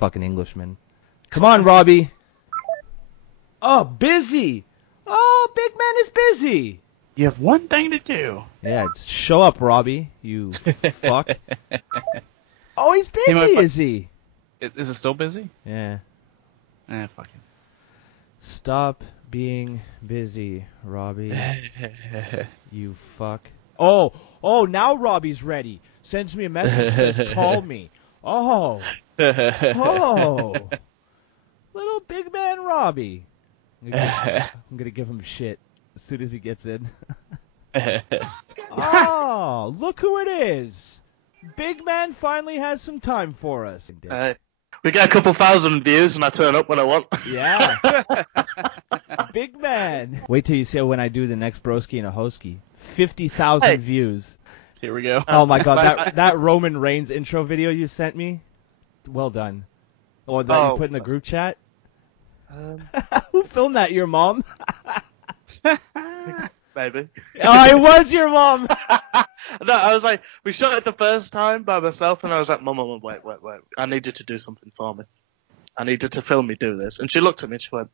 fucking Englishman. Come on, Robbie. Oh, busy. Oh, big man is busy. You have one thing to do. Yeah, just show up, Robbie. You fuck. Oh, he's busy, is he? Is it still busy? Yeah. Fuck him. Stop being busy, Robbie. You fuck. Oh, now Robbie's ready. Sends me a message, says call me. Oh. Little big man Robbie. I'm gonna give him shit as soon as he gets in. Oh, look who it is. Big man finally has some time for us. We get a couple thousand views and I turn up when I want. Yeah. Big man. Wait till you see when I do the next broski and a hoski. 50,000 views. Here we go. Oh my god, that Roman Reigns intro video you sent me? Well done. Or that you put in the group chat? Who filmed that? Your mom? Maybe. Oh, it was your mom! No, I was like, we shot it the first time by myself, and I was like, Mum, wait. I need you to do something for me. I need you to film me do this. And she looked at me and she went,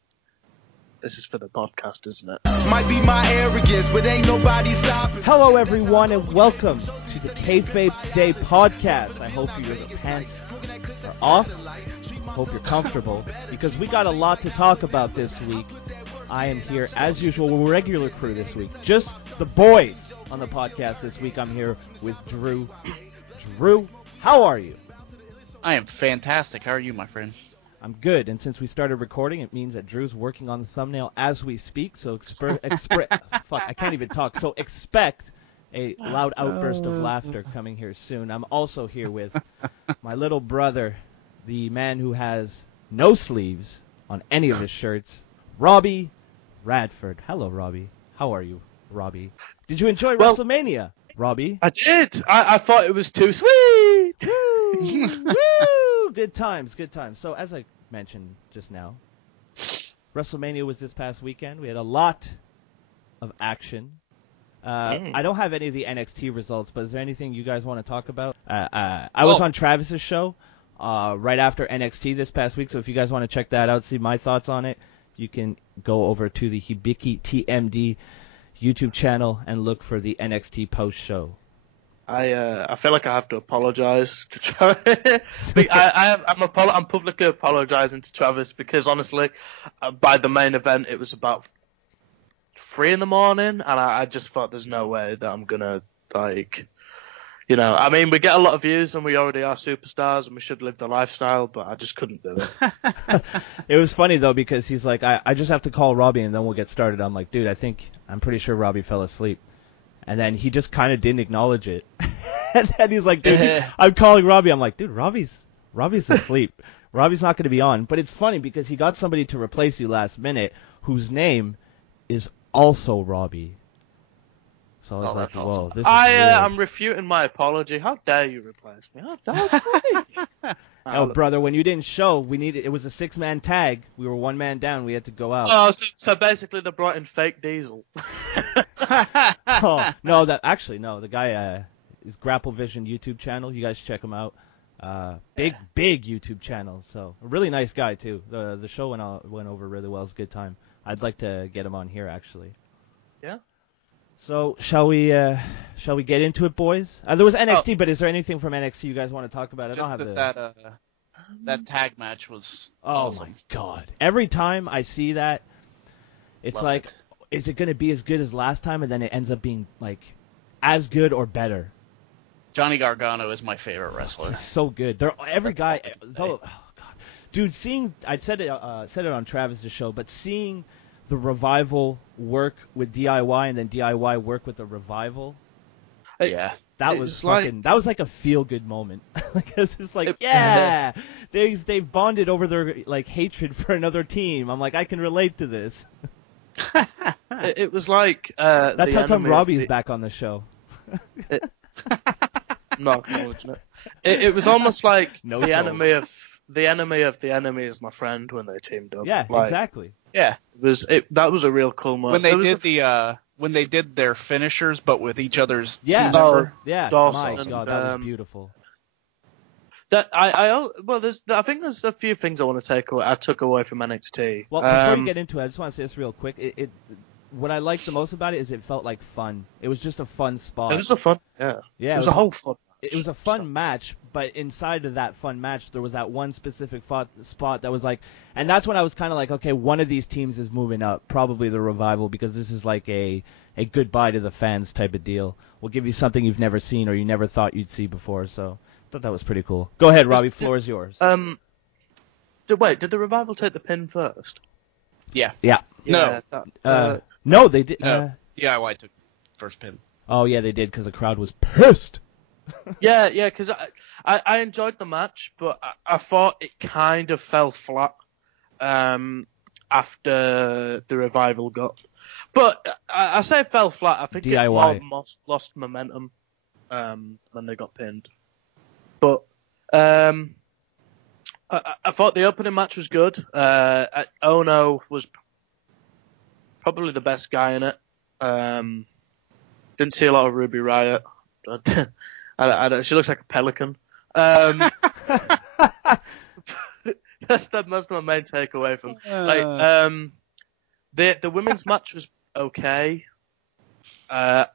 this is for the podcast, isn't it? Might be my arrogance, but ain't nobody stopping. Hello, everyone, and welcome to the Kayfabe Day podcast. I hope your pants are off. Hope you're comfortable, because we got a lot to talk about this week. I am here, as usual, with a regular crew this week. Just the boys on the podcast this week. I'm here with Drew. Drew, how are you? I am fantastic. How are you, my friend? I'm good, and since we started recording, it means that Drew's working on the thumbnail as we speak, so fuck, I can't even talk. So expect a loud outburst of laughter coming here soon. I'm also here with my little brother, the man who has no sleeves on any of his shirts, Robbie Radford. Hello, Robbie. How are you, Robbie? Did you enjoy WrestleMania, Robbie? I did. I thought it was too sweet. Woo! Woo! Good times. So, as I mentioned just now, WrestleMania was this past weekend. We had a lot of action. I don't have any of the NXT results, but is there anything you guys want to talk about? I was on Travis's show right after NXT this past week, so if you guys want to check that out, see my thoughts on it, you can go over to the Hibiki TMD YouTube channel and look for the NXT post show. I feel like I have to apologize to Travis. I'm publicly apologizing to Travis because honestly, by the main event, it was about 3 a.m, and I just thought there's no way that I'm gonna I mean, we get a lot of views and we already are superstars and we should live the lifestyle, but I just couldn't do it. It was funny though because he's like, I just have to call Robbie and then we'll get started. I'm like, dude, I'm pretty sure Robbie fell asleep. And then he just kind of didn't acknowledge it. And then he's like, dude, I'm calling Robbie. I'm like, dude, Robbie's asleep. Robbie's not going to be on. But it's funny because he got somebody to replace you last minute whose name is also Robbie. So I was like, whoa, awesome. This is weird. I'm refuting my apology. How dare you replace me? How dare you? Oh, brother, when you didn't show, it was a 6-man tag. We were 1 man down. We had to go out. Oh, so basically they brought in fake Diesel. Oh, no, the guy, his Grapple Vision YouTube channel. You guys check him out. Big YouTube channel. So a really nice guy too. The show went over really well. It was a good time. I'd like to get him on here actually. Yeah. So shall we get into it, boys? There was NXT, but is there anything from NXT you guys want to talk about? I don't have that tag match was Oh awesome. my god! Every time I see that, it's is it going to be as good as last time? And then it ends up being like as good or better. Johnny Gargano is my favorite wrestler. He's so good. Every guy, though, oh god, dude. I said it on Travis's show, but seeing the Revival work with DIY and then DIY work with the Revival. Yeah. That was like a feel good moment. It's just like, yeah, they've bonded over their hatred for another team. I'm like, I can relate to this. It was like that's how come Robbie's back on the show. Not acknowledging it. It was almost like the enemy of the enemy is my friend when they teamed up. Yeah, exactly. Yeah, that was a real cool moment. When they did their finishers, but with each other's team Yeah, member. yeah. Dawson My God, that was beautiful. I think there's a few things I took away from NXT. Well, before you get into it, I just want to say this real quick. What I liked the most about it is it felt like fun. It was just a fun spot. It was a fun, yeah. Yeah, it was a whole fun. It was a fun match, but inside of that fun match, there was that one specific spot that was like, and that's when I was kind of like, okay, one of these teams is moving up, probably the Revival, because this is like a goodbye to the fans type of deal. We'll give you something you've never seen or you never thought you'd see before. So I thought that was pretty cool. Go ahead, Robbie. Floor is yours. Did the Revival take the pin first? Yeah. Yeah. No. No, they did. No. DIY took first pin. Oh yeah, they did because the crowd was pissed. yeah, because I enjoyed the match, but I thought it kind of fell flat after the Revival got. But I say it fell flat. I think DIY. It lost momentum when they got pinned. But I thought the opening match was good. Ono was probably the best guy in it. Didn't see a lot of Ruby Riott. She looks like a pelican. That's my main takeaway from. The women's match was okay. It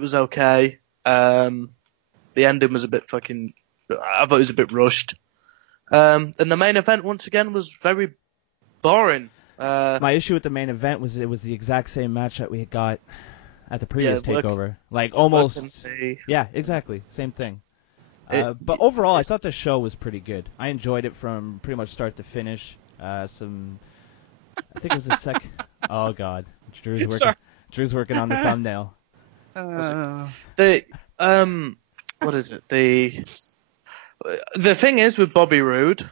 was okay. The ending was a bit fucking. I thought it was a bit rushed. And the main event once again was very boring. My issue with the main event was it was the exact same match that we got at the previous takeover. Like almost. Yeah, exactly. Same thing. But overall, I thought the show was pretty good. I enjoyed it from pretty much start to finish. I think it was the second. Oh God, Drew's working on the thumbnail. What is it? The thing is with Bobby Roode,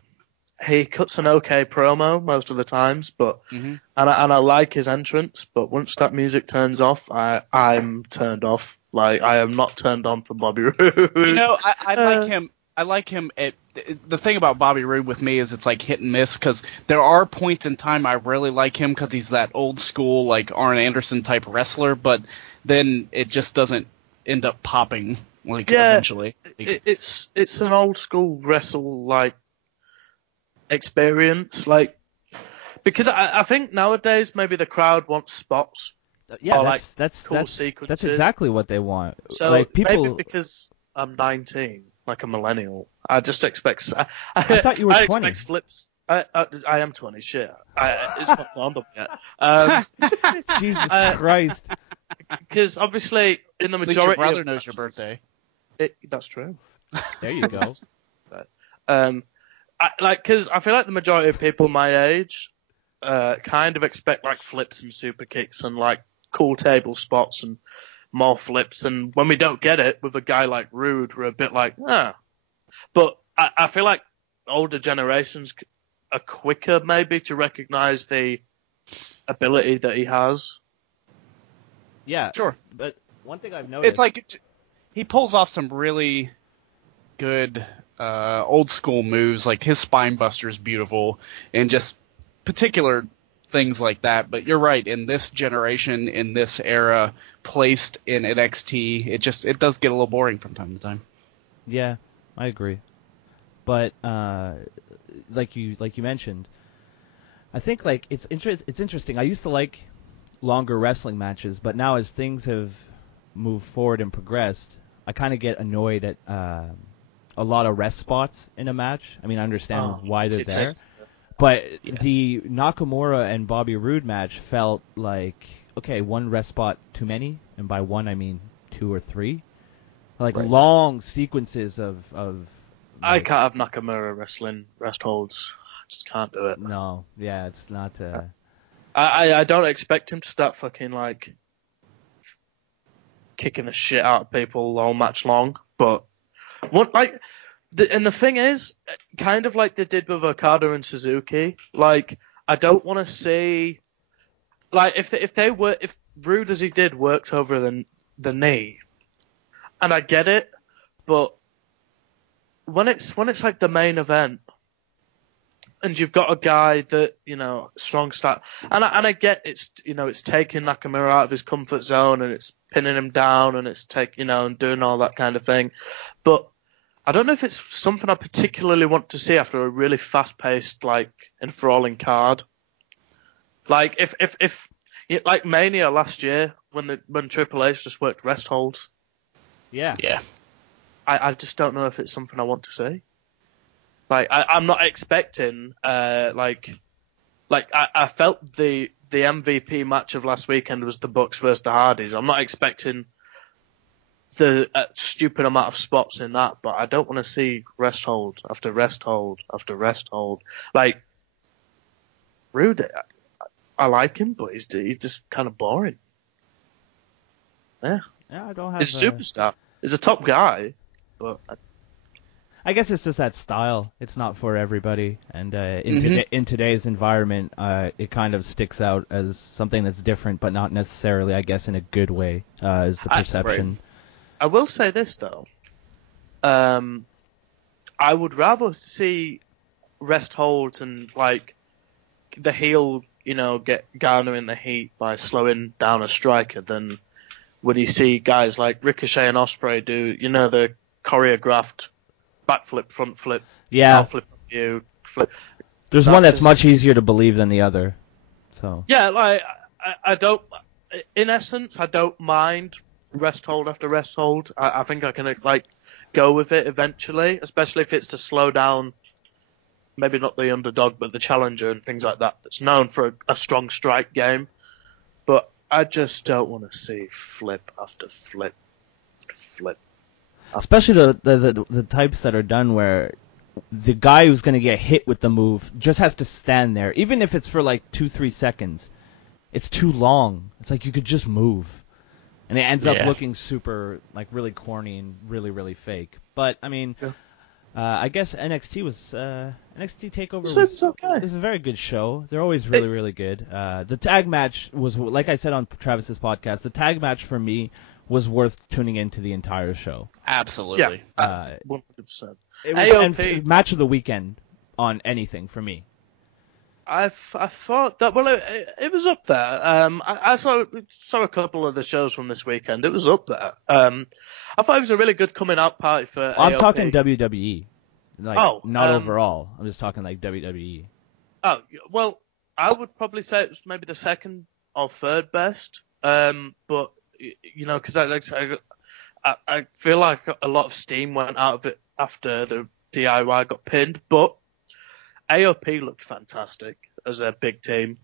he cuts an okay promo most of the times, but and I like his entrance. But once that music turns off, I'm turned off. Like I am not turned on for Bobby Roode. You know, I like him. I like him. The thing about Bobby Roode with me is it's like hit and miss because there are points in time I really like him because he's that old school like Arn Anderson type wrestler, but then it just doesn't end up popping eventually. It's an old school wrestle like experience, like because I think nowadays maybe the crowd wants spots. Yeah, that's cool sequences. That's exactly what they want. So like people, maybe because I'm 19, like a millennial, I just expect. I thought you were 20. I expect flips. I am 20. Shit, it's not dawned on yet. Jesus Christ. Because obviously, in the majority, your brother of knows your birthday. That's true. There you go. Because I feel like the majority of people my age kind of expect like flips and super kicks and like cool table spots and more flips, and when we don't get it with a guy like Rude, we're a bit like, But I feel like older generations are quicker maybe to recognize the ability that he has. Yeah, sure. But one thing I've noticed, it's like he pulls off some really good old school moves. Like his spine buster is beautiful, and just particular things like that. But you're right. In this generation, in this era, placed in NXT, it does get a little boring from time to time. Yeah, I agree. But like you mentioned, I think like it's interesting. I used to like longer wrestling matches, but now as things have moved forward and progressed, I kind of get annoyed at a lot of rest spots in a match. I mean, I understand why they're there, but the Nakamura and Bobby Roode match felt like, okay, one rest spot too many, and by one I mean 2 or 3, like long sequences of I can't have Nakamura wrestling rest holds. I just can't do it. No, yeah, it's not. I don't expect him to start fucking like kicking the shit out of people all match long, but and the thing is, kind of like they did with Okada and Suzuki, like I don't want to see, like if Rude as he did worked over the knee, and I get it, but when it's like the main event, and you've got a guy that, strong start, and I get it's taking Nakamura out of his comfort zone and it's pinning him down and it's and doing all that kind of thing, but I don't know if it's something I particularly want to see after a really fast-paced, like, enthralling card. Like if like Mania last year when Triple H just worked rest holds. Yeah. I just don't know if it's something I want to see. Like I'm not expecting I felt the MVP match of last weekend was the Bucks versus the Hardys. I'm not expecting the stupid amount of spots in that, but I don't want to see rest hold after rest hold after rest hold. Like Rude, I like him, but he's just kind of boring. Yeah, I don't have. He's a superstar. He's a top guy, but I guess it's just that style. It's not for everybody, and in today's environment, it kind of sticks out as something that's different, but not necessarily, I guess, in a good way. Is the perception. I will say this though. I would rather see rest holds and like the heel, get garnering the heat by slowing down a striker than when you see guys like Ricochet and Ospreay do, the choreographed backflip, front flip, flip you, flip. There's one that's much easier to believe than the other. So yeah, like I don't. In essence, I don't mind rest hold after rest hold. I think I can go with it eventually, especially if it's to slow down. Maybe not the underdog, but the challenger and things like that. That's known for a strong strike game. But I just don't want to see flip after flip after flip. Especially the types that are done where the guy who's going to get hit with the move just has to stand there, even if it's for like 2-3 seconds. It's too long. It's like you could just move, and it ends up looking super really corny and really really fake. But I mean. Yeah. I guess NXT Takeover was okay. It was a very good show. They're always really, really good. The tag match was, like I said on Travis's podcast, the tag match for me was worth tuning into the entire show. Absolutely. Yeah, 100%. And match of the weekend on anything for me. I thought that, it was up there. I saw a couple of the shows from this weekend. It was up there. I thought it was a really good coming out party for AOP. I'm talking WWE. Not overall. I'm just talking like WWE. Oh, well, I would probably say it was maybe the second or third best. But, because I feel like a lot of steam went out of it after the DIY got pinned. But AOP looked fantastic as a big team.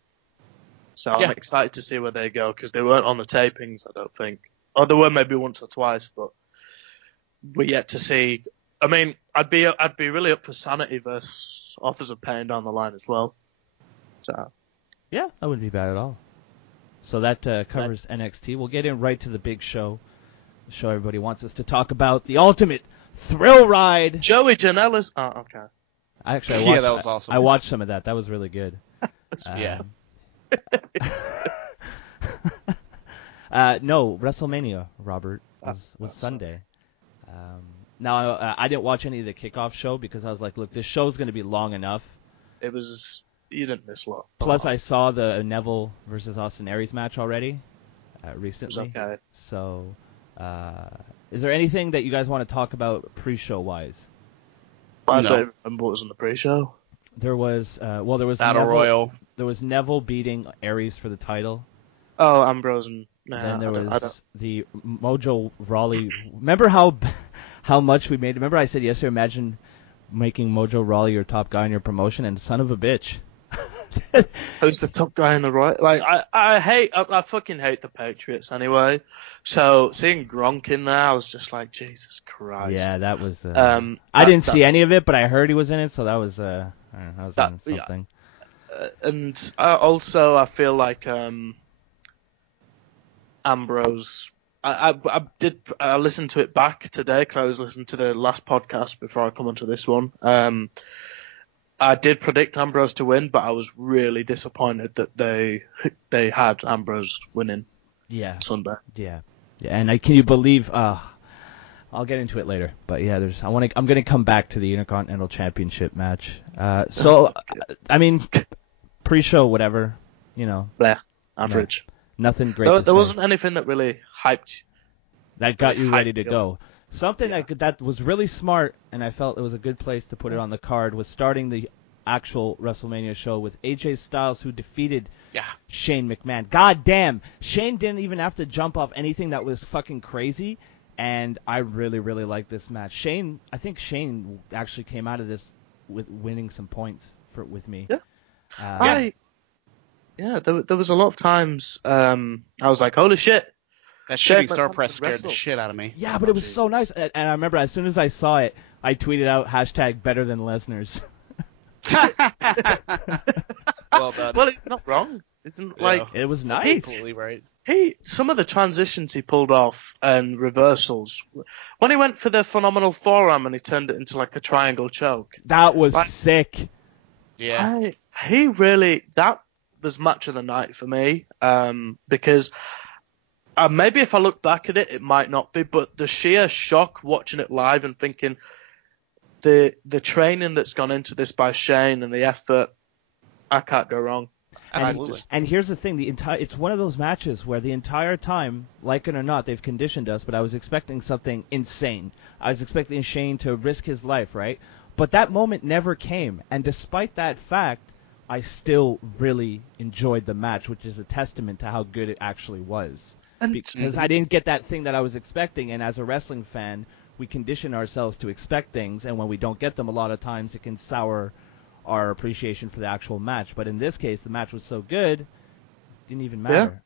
So I'm excited to see where they go because they weren't on the tapings, I don't think. Or they were maybe once or twice, but we're yet to see. I mean, I'd be really up for Sanity versus Authors of Pain down the line as well. So yeah, that wouldn't be bad at all. So that covers NXT. We'll get in right to the big show. The show everybody wants us to talk about, the ultimate thrill ride. Joey Janela's. Oh, okay. Actually, I watched, that was awesome. I watched some of that. That was really good. Yeah. No, WrestleMania, Robert, was Sunday. Now, I didn't watch any of the kickoff show because I was like, look, this show's going to be long enough. You didn't miss a lot. Plus, I saw the Neville versus Austin Aries match already recently. It was okay. So, is there anything that you guys want to talk about pre-show wise? I don't remember what was on the pre-show. There was Battle Royal. There was Neville beating Aries for the title. Oh, Ambrose and then there was the Mojo Rawley. Remember how much we made? Remember I said yesterday, imagine making Mojo Rawley your top guy in your promotion, and son of a bitch. Who's the top guy in the right? Like I fucking hate the Patriots anyway. So seeing Gronk in there, I was just like, Jesus Christ. Yeah, that was. I didn't see any of it, but I heard he was in it, so that was. I don't know, that was something. Yeah. And also, I feel like Ambrose. I listened to it back today because I was listening to the last podcast before I come onto this one. I did predict Ambrose to win, but I was really disappointed that they had Ambrose winning. Yeah. Sunday. Yeah. And can you believe? I'll get into it later, but yeah, I'm going to come back to the Intercontinental Championship match. So I mean, pre-show, whatever, Yeah. Average. Nothing great. There wasn't anything that really hyped. That got you ready to go. Something that was really smart, and I felt it was a good place to put it on the card, was starting the actual WrestleMania show with AJ Styles, who defeated Shane McMahon. God damn, Shane didn't even have to jump off anything that was fucking crazy, and I really, really like this match. I think Shane actually came out of this with winning some points with me. Yeah. There was a lot of times I was like, holy shit. That shooting star press scared the shit out of me. Yeah, but it was so nice. And I remember as soon as I saw it, I tweeted out # better than Lesnar's. Well done. Well, it's not wrong. It was nice. Absolutely right. Some of the transitions he pulled off and reversals. When he went for the phenomenal forearm and he turned it into like a triangle choke. That was sick. Yeah. That was match of the night for me. Because maybe if I look back at it, it might not be, but the sheer shock watching it live and thinking the training that's gone into this by Shane and the effort, I can't go wrong. And here's the thing, it's one of those matches where the entire time, like it or not, they've conditioned us, but I was expecting something insane. I was expecting Shane to risk his life, right? But that moment never came, and despite that fact, I still really enjoyed the match, which is a testament to how good it actually was. Because I didn't get that thing that I was expecting, and as a wrestling fan, we condition ourselves to expect things, and when we don't get them a lot of times, it can sour our appreciation for the actual match. But in this case, the match was so good, it didn't even matter.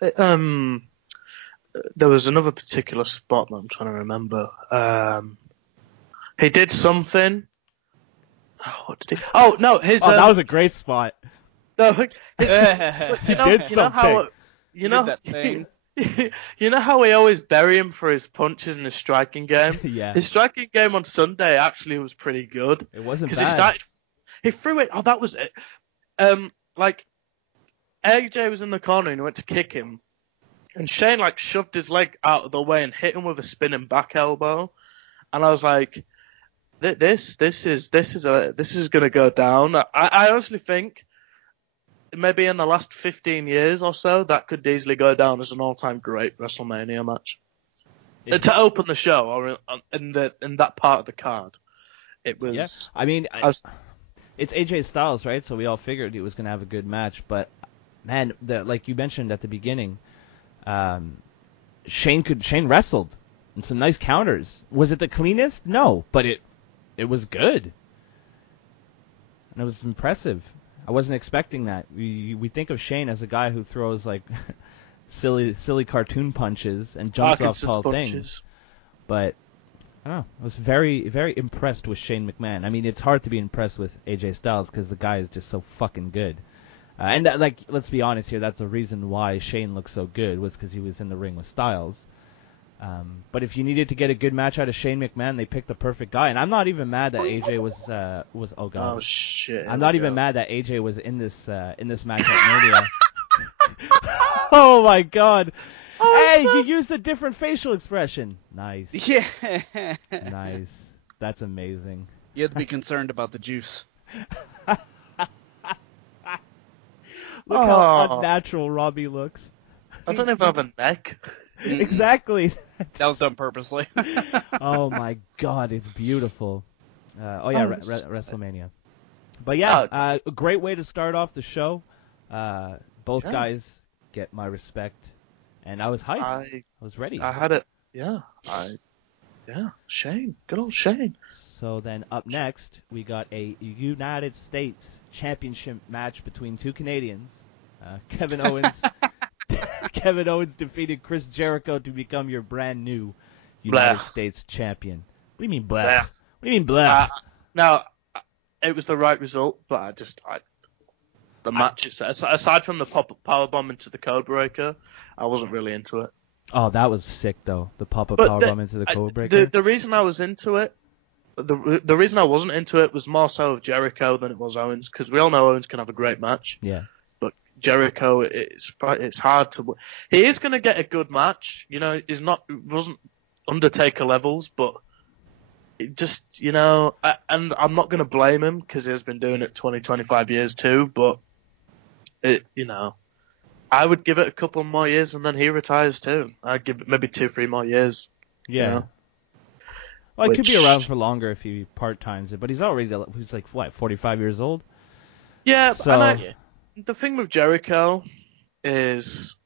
Yeah. There was another particular spot that I'm trying to remember. He did something. Oh, what did he? Oh no, that was a great spot. No, did something. That thing. You know how we always bury him for his punches in his striking game? Yeah. His striking game on Sunday actually was pretty good. It wasn't bad. Because he threw it. Oh, that was it. Like, AJ was in the corner and he went to kick him. And Shane, like, shoved his leg out of the way and hit him with a spinning back elbow. And I was like, this is going to go down. I honestly think maybe in the last 15 years or so, that could easily go down as an all-time great WrestleMania match. To open the show or in that part of the card, it was. Yeah. I mean, it's AJ Styles, right? So we all figured he was going to have a good match. But man, like you mentioned at the beginning, Shane wrestled and some nice counters. Was it the cleanest? No, but it was good, and it was impressive. I wasn't expecting that. We think of Shane as a guy who throws like silly cartoon punches and jumps off tall things. But I don't know. I was very, very impressed with Shane McMahon. I mean, it's hard to be impressed with AJ Styles because the guy is just so fucking good. And let's be honest here, that's the reason why Shane looked so good was because he was in the ring with Styles. But if you needed to get a good match out of Shane McMahon, they picked the perfect guy. And I'm not even mad that AJ was oh god. Oh shit. I'm not even mad that AJ was in this match at Mania. Oh my god. Hey, you used a different facial expression. Nice. Yeah. Nice. That's amazing. You have to be concerned about the juice. Look how unnatural Robbie looks. I don't even have a neck. Exactly. That was done purposely. Oh my god, it's beautiful. WrestleMania. But yeah, a great way to start off the show. Both guys get my respect, and I was hyped. I was ready. I had it. Yeah. Shane. Good old Shane. So then up next, we got a United States Championship match between two Canadians. Kevin Owens. Kevin Owens defeated Chris Jericho to become your brand new United States champion. What do you mean, blah? What do you mean, blah? No, it was the right result, but the match, aside from the powerbomb into the code breaker, I wasn't really into it. Oh, that was sick, though. The pop-up powerbomb into the code breaker. The reason I was into it, the reason I wasn't into it was more so of Jericho than it was Owens, because we all know Owens can have a great match. Yeah. Jericho, it's hard to. He is going to get a good match. You know, it wasn't Undertaker levels, but it just, and I'm not going to blame him because he's been doing it 25 years too. But I would give it a couple more years and then he retires too. I'd give it maybe 2-3 more years. Yeah. Well, he could be around for longer if he part-times it, but he's like, what, 45 years old? Yeah, So... and the thing with Jericho is,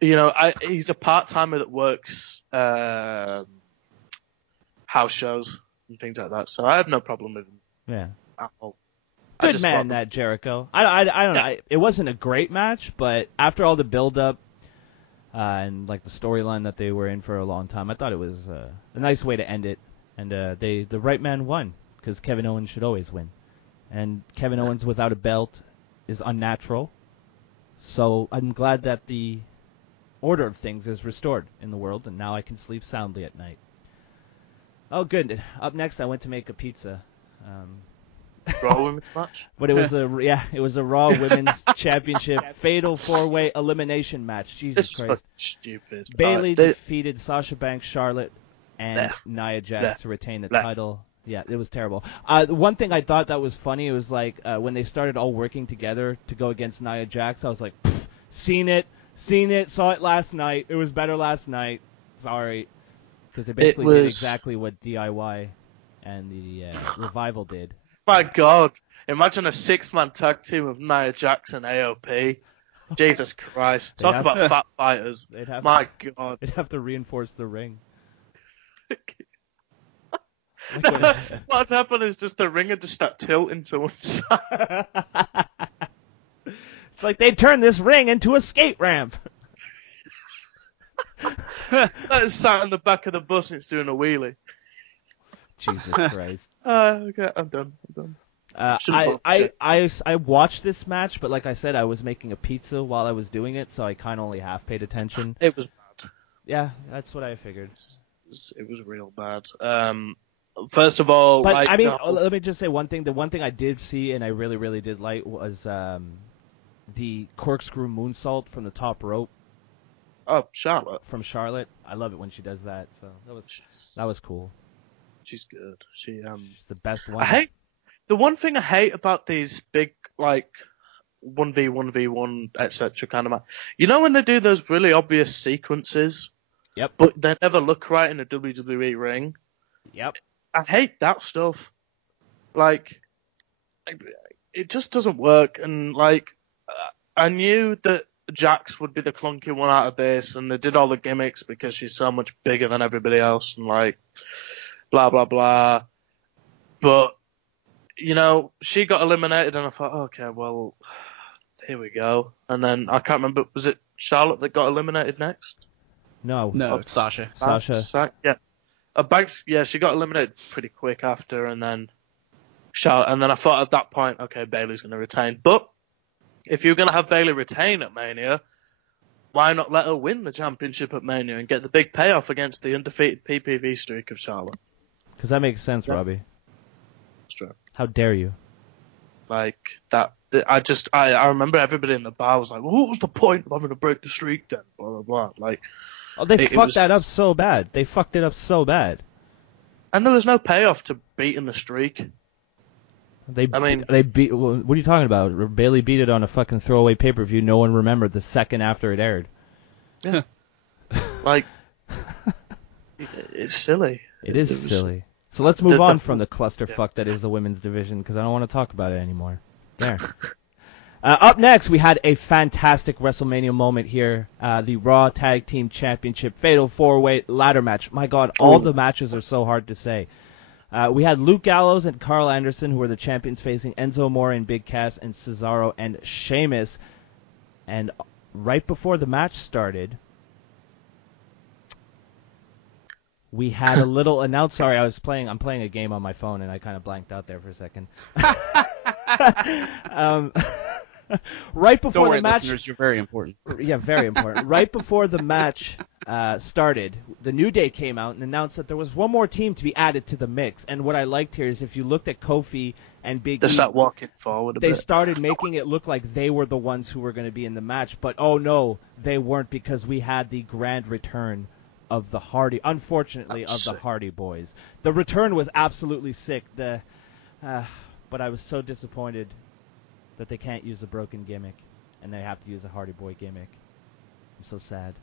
he's a part-timer that works house shows and things like that, so I have no problem with him. Yeah. At all. Good man, that Jericho. I don't know. It wasn't a great match, but after all the build-up and like the storyline that they were in for a long time, I thought it was a nice way to end it. And the right man won, because Kevin Owens should always win. And Kevin Owens without a belt is unnatural. So I'm glad that the order of things is restored in the world, and now I can sleep soundly at night. Oh, good. Up next, I went to make a pizza. Raw women's match? But it was a Raw Women's Championship Fatal 4-Way Elimination match. Jesus This Christ. is stupid. Bayley defeated Sasha Banks, Charlotte, and Nia Jax to retain the title. Yeah, it was terrible. One thing I thought that was funny, it was like when they started all working together to go against Nia Jax, I was like, seen it, saw it last night. It was better last night. Sorry. Because they basically did exactly what DIY and the Revival did. My God, imagine a 6-man tag team of Nia Jax and AOP. Jesus Christ. Talk about fat fighters. My God. They'd have to reinforce the ring. What's happened is just the ring would just start tilting to one side. It's like they turned this ring into a skate ramp. That is sat in the back of the bus and it's doing a wheelie. Jesus Christ. Okay, I'm done. I watched this match, but like I said, I was making a pizza while I was doing it, so I kind of only half paid attention. It was bad. Yeah, that's what I figured. It was real bad. First of all, but I mean, let me just say one thing. The one thing I did see and I really, really did like was the corkscrew moonsault from the top rope. Oh, Charlotte. From Charlotte. I love it when she does that. So that was cool. She's good. She's the best one. The one thing I hate about these big, like, 1v1v1, etc. kind of match. You know when they do those really obvious sequences? Yep. But they never look right in a WWE ring? Yep. I hate that stuff. Like, it just doesn't work. And, like, I knew that Jax would be the clunky one out of this, and they did all the gimmicks because she's so much bigger than everybody else, and, like, blah, blah, blah. But, she got eliminated, and I thought, okay, well, here we go. And then, I can't remember, was it Charlotte that got eliminated next? No, Sasha. Yeah. Banks, she got eliminated pretty quick after, and then Charlotte, and then I thought at that point, okay, Bayley's going to retain. But if you're going to have Bayley retain at Mania, why not let her win the championship at Mania and get the big payoff against the undefeated PPV streak of Charlotte? Because that makes sense, Robbie. That's true. How dare you? Like, that, I remember everybody in the bar was like, well, what was the point of having to break the streak then? Blah, blah, blah. Like, they fucked that up so bad. They fucked it up so bad. And there was no payoff to beating the streak. They beat. What are you talking about? Bayley beat it on a fucking throwaway pay-per-view. No one remembered the second after it aired. Yeah. Like, it's silly. It is silly. So let's move on from the clusterfuck that is the women's division, because I don't want to talk about it anymore. There. Up next, we had a fantastic WrestleMania moment here. The Raw Tag Team Championship Fatal 4-Way Ladder Match. My God, all the matches are so hard to say. We had Luke Gallows and Carl Anderson, who were the champions, facing Enzo Amore and Big Cass and Cesaro and Sheamus. And right before the match started, we had a little announce. Sorry, I'm playing a game on my phone, and I kind of blanked out there for a second. Right before the match, listeners, you're very important. Yeah, very important. Right before the match started, the New Day came out and announced that there was one more team to be added to the mix. And what I liked here is if you looked at Kofi and Big E, they start walking forward a bit. They started making it look like they were the ones who were going to be in the match. But oh no, they weren't, because we had the grand return of the Hardy, unfortunately, of the Hardy Boys. The return was absolutely sick. But I was so disappointed that they can't use a broken gimmick, and they have to use a Hardy Boy gimmick. I'm so sad.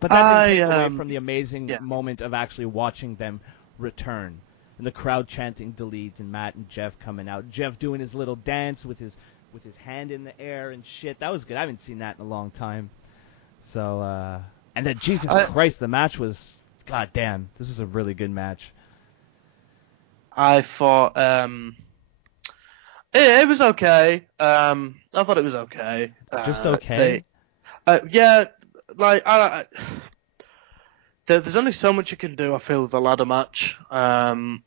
But that didn't take away from the amazing moment of actually watching them return. And the crowd chanting delete, and Matt and Jeff coming out. Jeff doing his little dance with his hand in the air and shit. That was good. I haven't seen that in a long time. So, and then Jesus Christ, the match was, god damn, this was a really good match. I thought it was okay. I thought it was okay. Just okay? Yeah, like there's only so much you can do, I feel, with a ladder match. And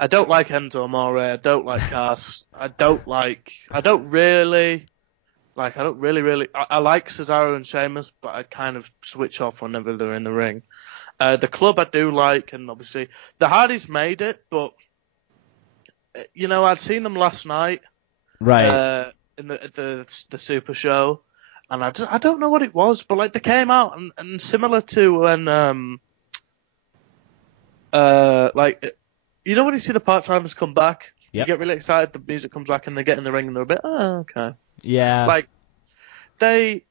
I don't like Enzo Amore. I don't like Cass. I like Cesaro and Sheamus, but I kind of switch off whenever they're in the ring. The club I do like, and obviously the Hardys made it, but I'd seen them last night, right? In the Super Show, and I don't know what it was, but like they came out and similar to when when you see the part-timers come back, you get really excited, the music comes back, and they get in the ring and they're a bit, oh, okay. Yeah. Like, they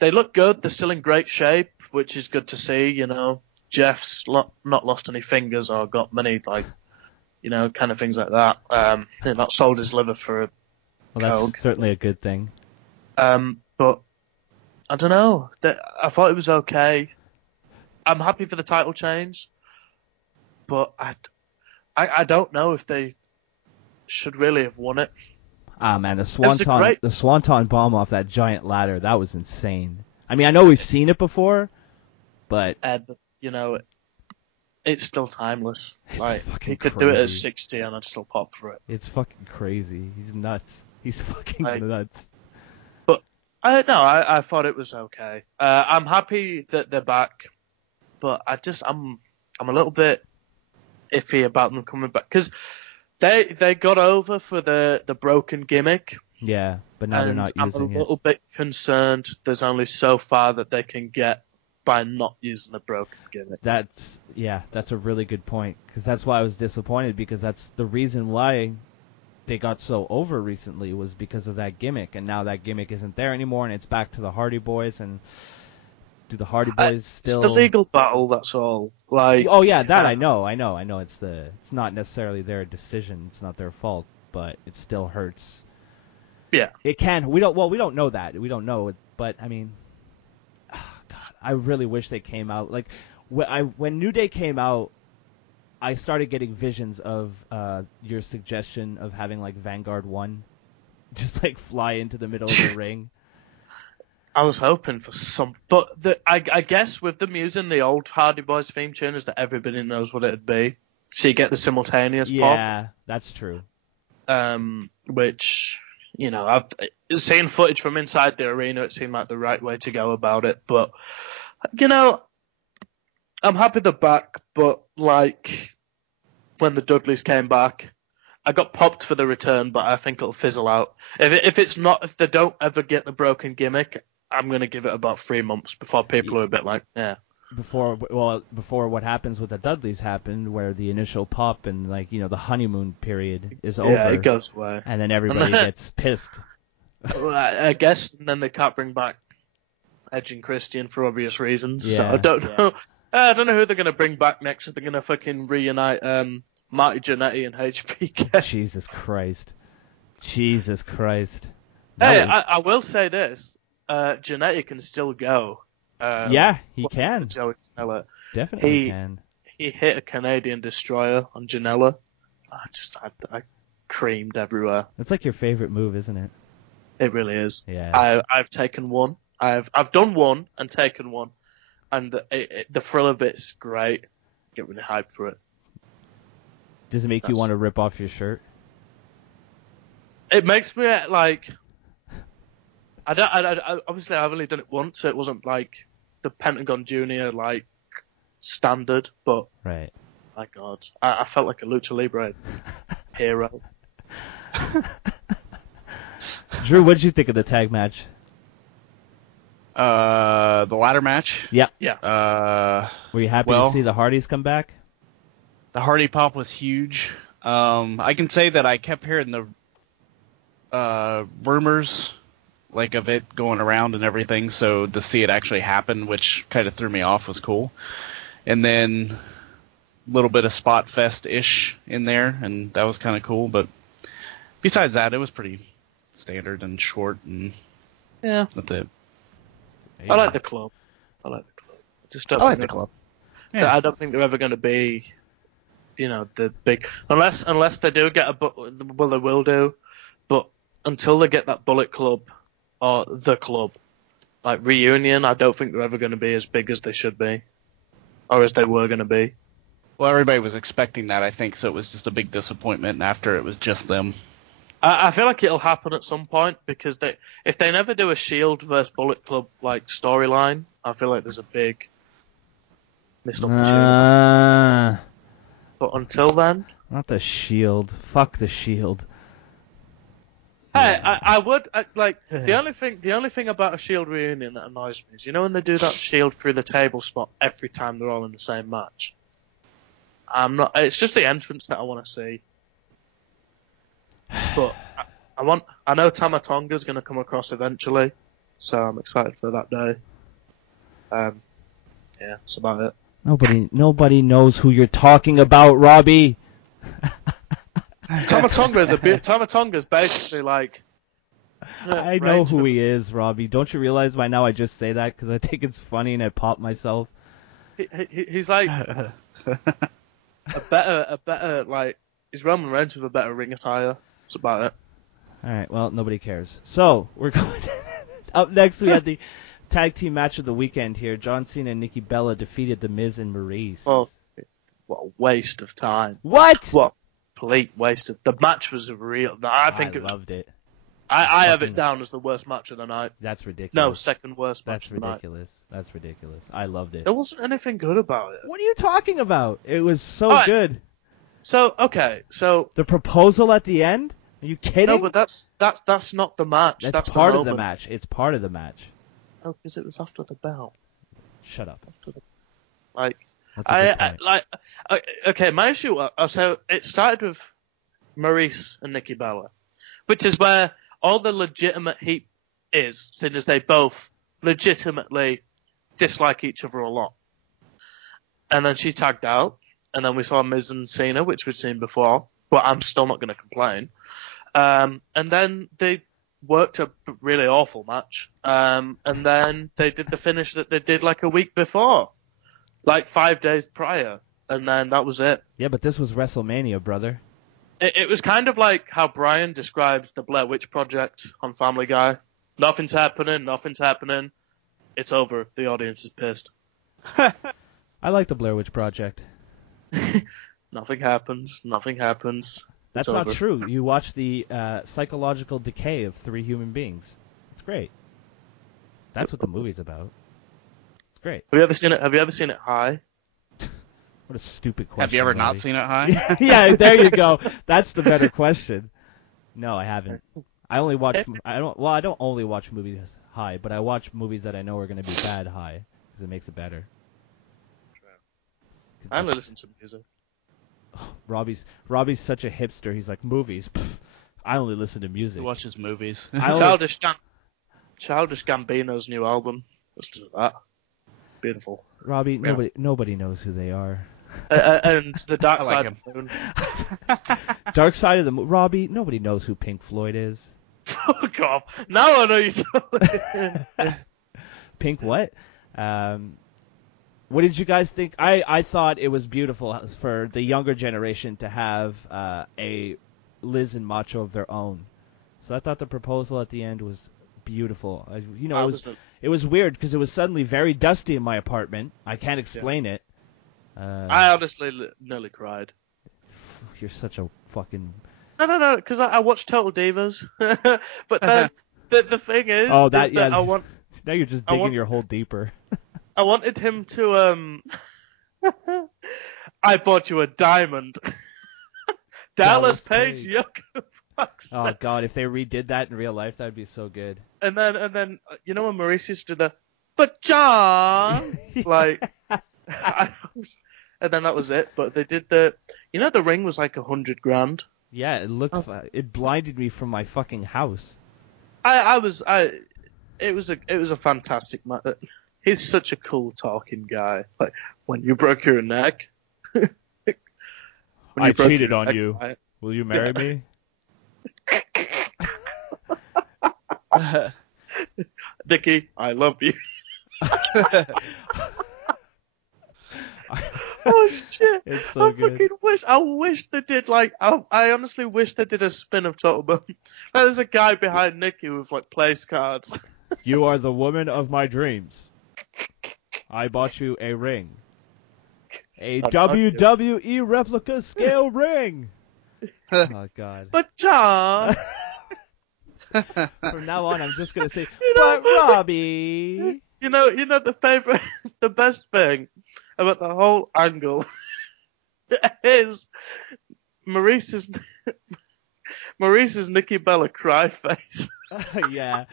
look good, they're still in great shape, which is good to see, Jeff's not lost any fingers or got many, kind of things like that. They're not sold his liver for a that's Coke. Certainly a good thing. But, I don't know, I thought it was okay. I'm happy for the title change, but I don't know if they should really have won it. Ah, man, the Swanton bomb off that giant ladder, that was insane. I mean, I know we've seen it before, but it's still timeless. He could crazy. do it at 60 and I'd still pop for it. It's fucking crazy. He's nuts. He's fucking nuts. But I thought it was okay. I'm happy that they're back, but I'm a little bit iffy about them coming back because they got over for the broken gimmick. Yeah, but now they're not using it. I'm a little bit concerned. There's only so far that they can get by not using the broken gimmick. That's a really good point, because that's why I was disappointed, because that's the reason why they got so over recently was because of that gimmick, and now that gimmick isn't there anymore, and it's back to the Hardy Boys. And do the Hardy Boys still? It's the legal battle. That's all. Oh yeah, that I know. It's not necessarily their decision. It's not their fault, but it still hurts. Yeah. It can. We don't know that. We don't know it, but I mean, I really wish they came out. Like, when New Day came out, I started getting visions of your suggestion of having, like, Vanguard 1 just, like, fly into the middle of the ring. I was hoping for some... But I guess with them using the old Hardy Boys theme tune is that everybody knows what it'd be. So you get the simultaneous pop. Yeah, that's true. Which... I've seen footage from inside the arena. It seemed like the right way to go about it. But, I'm happy they're back. But, like, when the Dudleys came back, I got popped for the return, but I think it'll fizzle out. If they don't ever get the broken gimmick, I'm going to give it about 3 months before people are a bit like, yeah. Before what happens with the Dudleys happened, where the initial pop and, like, the honeymoon period is over. Yeah, it goes away. And then everybody gets pissed. I guess, and then they can't bring back Edge and Christian for obvious reasons. Yeah, so I don't know. I don't know who they're going to bring back next. If they're going to fucking reunite Marty Jannetty and HBK. Jesus Christ. Hey, I will say this. Jannetty can still go. Yeah, he can. Joey Janela. Definitely can. He hit a Canadian destroyer on Janela. I creamed everywhere. It's like your favorite move, isn't it? It really is. Yeah. I've taken one. I've done one and taken one, and the thrill of it's great. Get really hyped for it. Does it make you want to rip off your shirt? It makes me like. Obviously I've only done it once, so it wasn't like the Pentagon Junior like standard, but right. My God, I felt like a Lucha Libre hero. Drew, what did you think of the tag match? The ladder match? Yeah. Were you happy to see the Hardys come back? The Hardy pop was huge. I can say that I kept hearing the rumors, like, of it going around and everything, so to see it actually happen, which kind of threw me off, was cool. And then little bit of spot fest-ish in there, and that was kind of cool. But besides that, it was pretty standard and short, and Yeah. that's it. I like the club. Just don't think the club. Yeah. I don't think they're ever going to be, the big unless they do get well, they will do, but until they get that Bullet Club or the club like reunion, I don't think they're ever going to be as big as they should be, or as they were going to be. Well, everybody was expecting that, I think, so it was just a big disappointment after it was just them. I feel like it'll happen at some point because if they never do a Shield versus Bullet Club like storyline, I feel like there's a big missed opportunity. But until then, Not the Shield. Fuck the Shield. hey, I would like the only thing about a Shield reunion that annoys me is when they do that Shield through the table spot every time they're all in the same match. It's just the entrance that I want to see. But I know Tama Tonga's going to come across eventually, so I'm excited for that day. Yeah, that's about it. Nobody knows who you're talking about, Robbie. Tama Tonga's basically like. I know who he is, Robbie. Don't you realize by now I just say that because I think it's funny and I pop myself? He's like a better like he's Roman Reigns with a better ring attire. That's about it. All right, well, nobody cares. So we're going up next. We had the tag team match of the weekend here. John Cena and Nikki Bella defeated The Miz and Maurice. Oh, what a waste of time! What? What complete waste of. The match was real. I loved it. I have it down as the worst match of the night. That's ridiculous. No, second worst match of the night. That's ridiculous. I loved it. There wasn't anything good about it. What are you talking about? It was so good. So the proposal at the end? Are you kidding? No, but that's not the match. That's part of the match. It's part of the match. Oh, because it was after the bell. Shut up. Okay. My issue. So it started with Maurice and Nikki Bella, which is where all the legitimate heat is, since they both legitimately dislike each other a lot. And then she tagged out, and then we saw Miz and Cena, which we'd seen before, but I'm still not going to complain. And then they worked a really awful match, and then they did the finish that they did like a week before, like 5 days prior, and then that was it. Yeah, but this was WrestleMania, brother. It was kind of like how Brian described the Blair Witch Project on Family Guy. Nothing's happening. It's over. The audience is pissed. I like the Blair Witch Project. Nothing happens. That's not true. You watch the psychological decay of 3 human beings. It's great. That's what the movie's about. It's great. Have you ever seen it high? What a stupid question. Have you ever Robbie. not seen it high? Yeah, there you go. That's the better question. No, I haven't. I don't only watch movies high, but I watch movies that I know are going to be bad high because it makes it better. I only listen to music. Robbie's such a hipster. He's like, movies. Pff, I only listen to music. He watches movies. Childish Gambino's new album. Listen to that. Beautiful. Robbie, nobody knows who they are. And the Dark Side of the Moon. Dark Side of the Moon. Robbie, nobody knows who Pink Floyd is. Fuck off. Now I know you totally. Pink what? What did you guys think? I thought it was beautiful for the younger generation to have a Liz and Macho of their own. So I thought the proposal at the end was beautiful. It was weird because it was suddenly very dusty in my apartment. I can't explain it. I honestly nearly cried. You're such a fucking... No, because I watched Total Divas. But then the thing is... Oh, that I want... Now you're just digging your hole deeper. I wanted him to... I bought you a diamond. Dallas Page, Yoko. Oh god, if they redid that in real life, that'd be so good. And then when Maurice used to do the, but John, like, and then that was it. But they did the ring was like $100,000. Yeah, it looked. It blinded me from my fucking house. It was a fantastic match. He's such a cool talking guy. Like when you broke your neck. I cheated on you. Will you marry me? Dickie, I love you. Oh shit! It's so good. I wish they did I honestly wish they did a spin of Total Bone. There's a guy behind Nikki with like place cards. You are the woman of my dreams. I bought you a ring. A WWE replica scale ring. Oh God. But John. From now on, I'm just gonna say, but Robbie. You know the best thing about the whole angle is Maurice's Nikki Bella cry face. Yeah.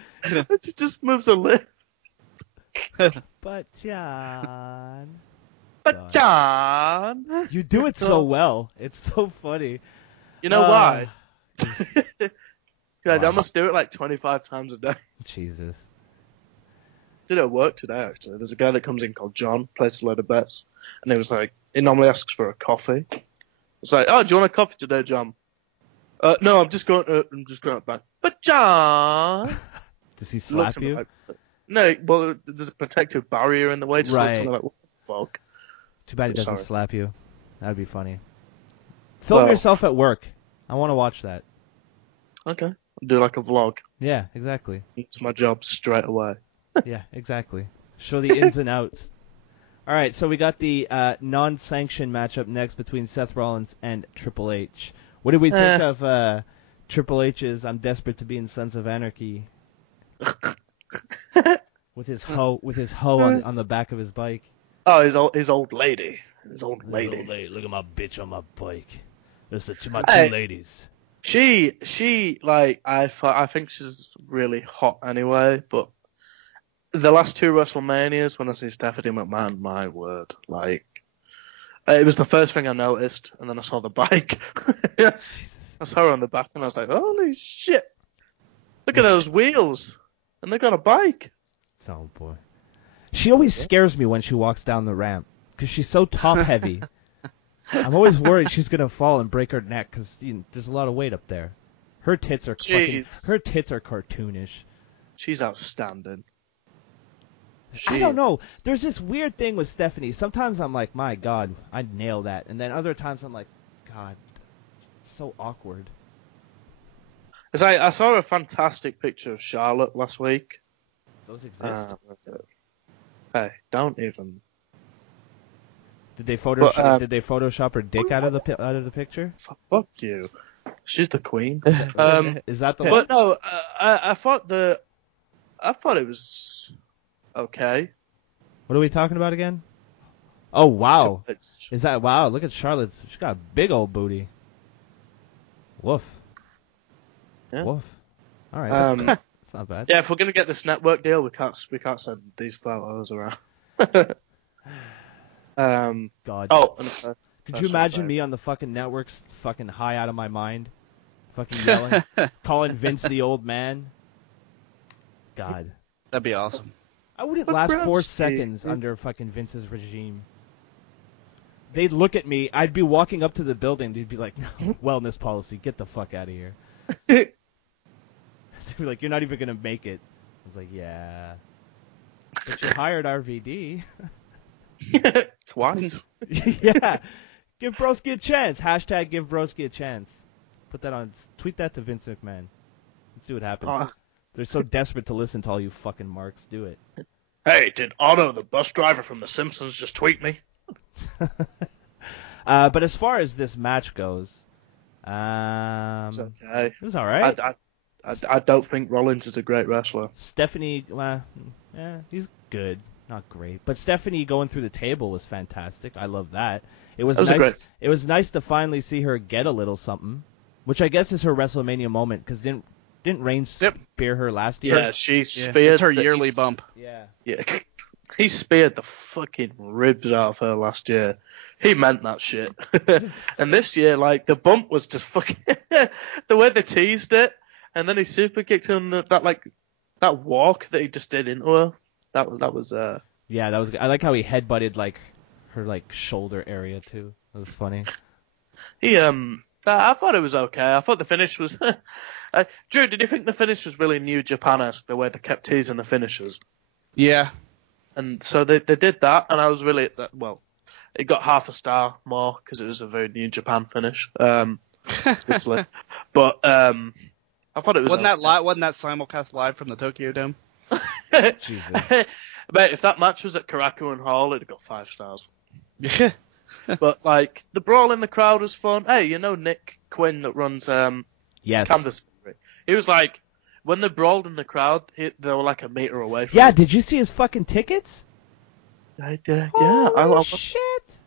She just moves her lip. But John. But John. You do it so well. It's so funny. You know why? Wow. I must do it like 25 times a day. Jesus. Did it at work today, actually. There's a guy that comes in called John, plays a load of bets, and he was like, he normally asks for a coffee. It's like, oh, do you want a coffee today, John? No, I'm just going back. But John! Does he slap you? Like, no, well, there's a protective barrier in the way. Just right. Looks at me like, what the fuck? Too bad he doesn't Sorry. slap you. That'd be funny. Film yourself at work. I want to watch that. Okay. I'll do like a vlog. Yeah, exactly. It's my job straight away. Yeah, exactly. Show the ins and outs. All right, so we got the non-sanctioned matchup next between Seth Rollins and Triple H. What did we think of Triple H's "I'm desperate to be in Sons of Anarchy" with his hoe on the back of his bike? Oh, his old lady. His old lady. Look at my bitch on my bike. There's my Hey. two ladies. She like I think she's really hot anyway, but the last two WrestleManias when I see Stephanie McMahon, my word, like it was the first thing I noticed, and then I saw the bike. I saw her on the back, and I was like, holy shit! Look at those wheels, and they got a bike. Oh boy, she always scares me when she walks down the ramp because she's so top heavy. I'm always worried she's gonna fall and break her neck because there's a lot of weight up there. Her tits are cartoonish. She's outstanding. I don't know. There's this weird thing with Stephanie. Sometimes I'm like, my God, I'd nail that, and then other times I'm like, God, it's so awkward. It's like, I saw a fantastic picture of Charlotte last week. Those exist. Hey, don't even. Did they Photoshop her dick out of the picture? Fuck you. She's the queen. Is that the? But no, I thought it was okay. What are we talking about again? Oh wow! It's, Is that wow? Look at Charlotte's. She's got a big old booty. Woof. Yeah. Woof. All right. That's not bad. yeah, if we're gonna get this network deal, we can't send these photos around. God. Oh, could you imagine me on the fucking networks, fucking high out of my mind, fucking yelling, calling Vince the old man? God. That'd be awesome. I wouldn't last 4 seconds under fucking Vince's regime. They'd look at me. I'd be walking up to the building. They'd be like, "No, wellness policy. Get the fuck out of here." They'd be like, "You're not even gonna make it." I was like, "Yeah, but you hired RVD." Twice. Yeah. Give Broski a chance. Hashtag give Broski a chance. Put that on. Tweet that to Vince McMahon. Let's see what happens. They're so desperate to listen to all you fucking marks. Do it. Hey, did Otto, the bus driver from The Simpsons, just tweet me? But as far as this match goes, It's okay. it was all right. I don't think Rollins is a great wrestler. Stephanie, he's good, not great. But Stephanie going through the table was fantastic. I love that. It was nice. It was nice to finally see her get a little something, which I guess is her WrestleMania moment because didn't Reigns spear her last year? Yeah, she speared It's her yearly bump. Yeah. Yeah, he speared the fucking ribs out of her last year. He meant that shit. And this year, like, the bump was just fucking the way they teased it, and then he super kicked her in that walk that he just did into her. That was Yeah, that was good. I like how he headbutted like her shoulder area too. That was funny. I thought it was okay. I thought the finish was. Drew, did you think the finish was really New Japan-esque, the way they kept teasing the finishes? Yeah. And so they did that, and I was really it got half a star more because it was a very New Japan finish. But I thought it was. Wasn't that simulcast live from the Tokyo Dome? Jesus. Mate, if that match was at Karaku and Hall, it'd have got 5 stars. Yeah. But like the brawl in the crowd was fun. Hey, you know Nick Quinn that runs Yes. Canvas? He was like, when they brawled in the crowd, they were like a meter away from Yeah, him. did you see his fucking tickets? Yeah. Holy shit.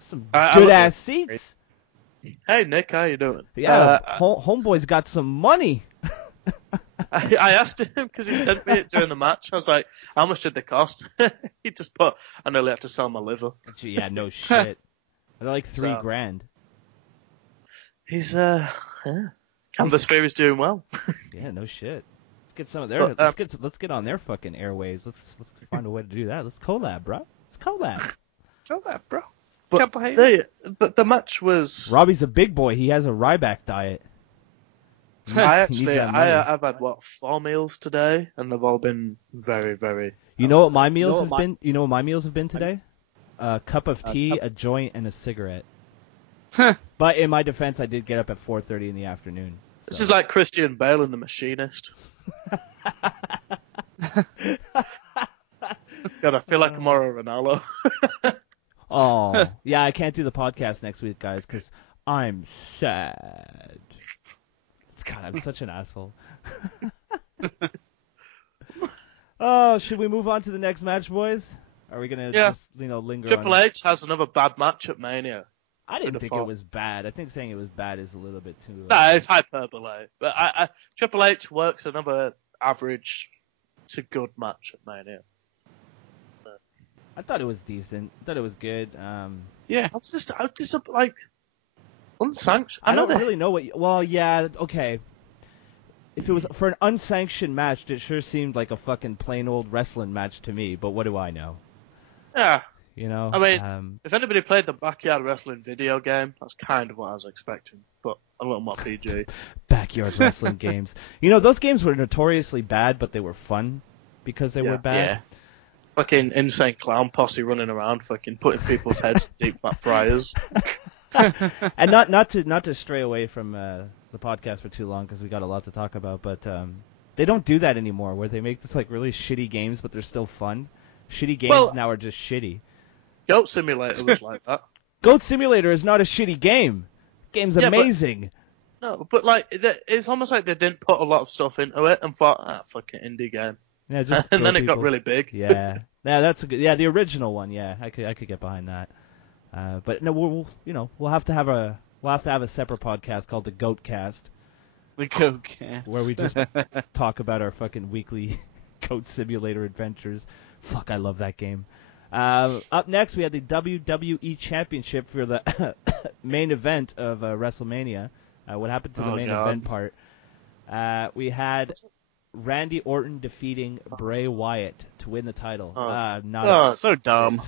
Some I good looked ass at- seats. Hey Nick, how you doing? Yeah, homeboy's got some money. I asked him because he sent me it during the match. I was like, how much did they cost? He just put, I nearly had to sell my liver. Yeah, no shit. They're like So- $3,000. He's Canvas Theory's doing well. Yeah, no shit. Let's get some of their. But, let's get on their fucking airwaves. Let's find a way to do that. Let's collab, bro. Let's collab. Show that, bro. But Can't behave. the match was. Robbie's a big boy. He has a Ryback diet. I've had 4 meals today, and they've all been very, very. You know what my meals have been? You know what my meals have been today? A cup of tea, a joint, and a cigarette. But in my defense, I did get up at 4:30 in the afternoon. This is like Christian Bale in The Machinist. God, I feel like Mauro Ranallo. Oh, yeah, I can't do the podcast next week, guys, because I'm sad. God, I'm such an asshole. Oh, should we move on to the next match, boys? Are we gonna just linger Triple on? H has another bad match at Mania. I didn't think it was bad. I think saying it was bad is a little bit too. No, it's hyperbole. But Triple H works another average to good match at Mania. I thought it was decent. I thought it was good. Yeah, I was just like unsanctioned. I don't really know what. Well, yeah, okay. If it was for an unsanctioned match, it sure seemed like a fucking plain old wrestling match to me. But what do I know? Yeah. You know. I mean, if anybody played the Backyard Wrestling video game, that's kind of what I was expecting, but a little more PG. Backyard Wrestling games. You know, those games were notoriously bad, but they were fun because they were bad. Yeah. Fucking insane clown posse running around, fucking putting people's heads in deep fat fryers. And not to stray away from the podcast for too long because we got a lot to talk about, but they don't do that anymore. Where they make this like really shitty games, but they're still fun. Shitty games now are just shitty. Goat Simulator was like that. Goat Simulator is not a shitty game. Game's amazing. But like it's almost like they didn't put a lot of stuff into it and thought, fucking indie game. Yeah, just and then it got really big. Yeah, that's a good. Yeah, the original one. Yeah, I could get behind that. But no, we'll have to have a separate podcast called the Goat Cast. The Goat Cast, where we just talk about our fucking weekly Goat Simulator adventures. Fuck, I love that game. Up next, we had the WWE Championship for the main event of WrestleMania. What happened to the main event part? We had Randy Orton defeating Bray Wyatt to win the title. So dumb.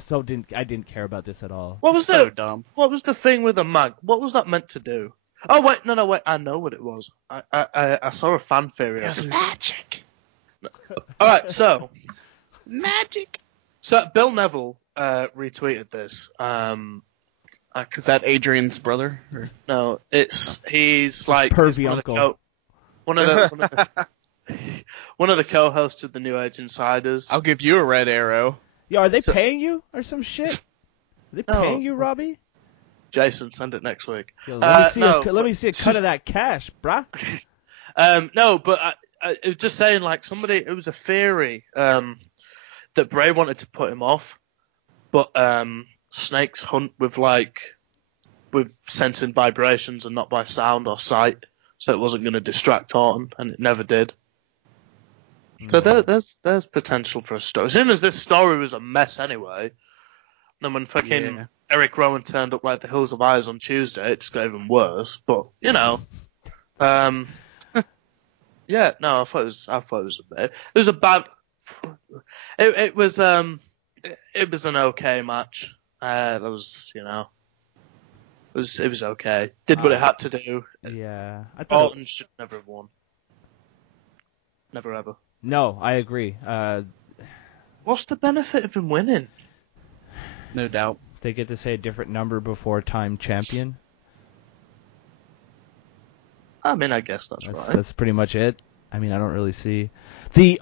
I didn't care about this at all. What was so dumb? What was the thing with the mag? What was that meant to do? Oh wait, no, I know what it was. I saw a fan theory. It was magic. All right, so magic. So Bill Neville retweeted this. Is that Adrian's brother? Or? No, he's like pervy uncle. One of the co-hosts of the New Age Insiders. I'll give you a red arrow. Yeah, are they paying you or some shit? Are they paying you, Robbie? Jason, send it next week. Yo, let me see a cut of that cash, bruh. No, but I was just saying, like, it was a theory that Bray wanted to put him off, but snakes hunt with sensing vibrations and not by sound or sight, so it wasn't going to distract Orton, and it never did. So there's potential for a story. As soon as this story was a mess anyway, then when fucking Eric Rowan turned up like the Hills of Eyes on Tuesday, it just got even worse. But I thought it was a bad. It was an okay match. There was It was okay. Did what it had to do. Yeah, I thought. Orton should never have won. Never ever. No, I agree. What's the benefit of him winning? No doubt. They get to say a different number before time champion. I mean, I guess that's right. That's pretty much it. I mean, I don't really see the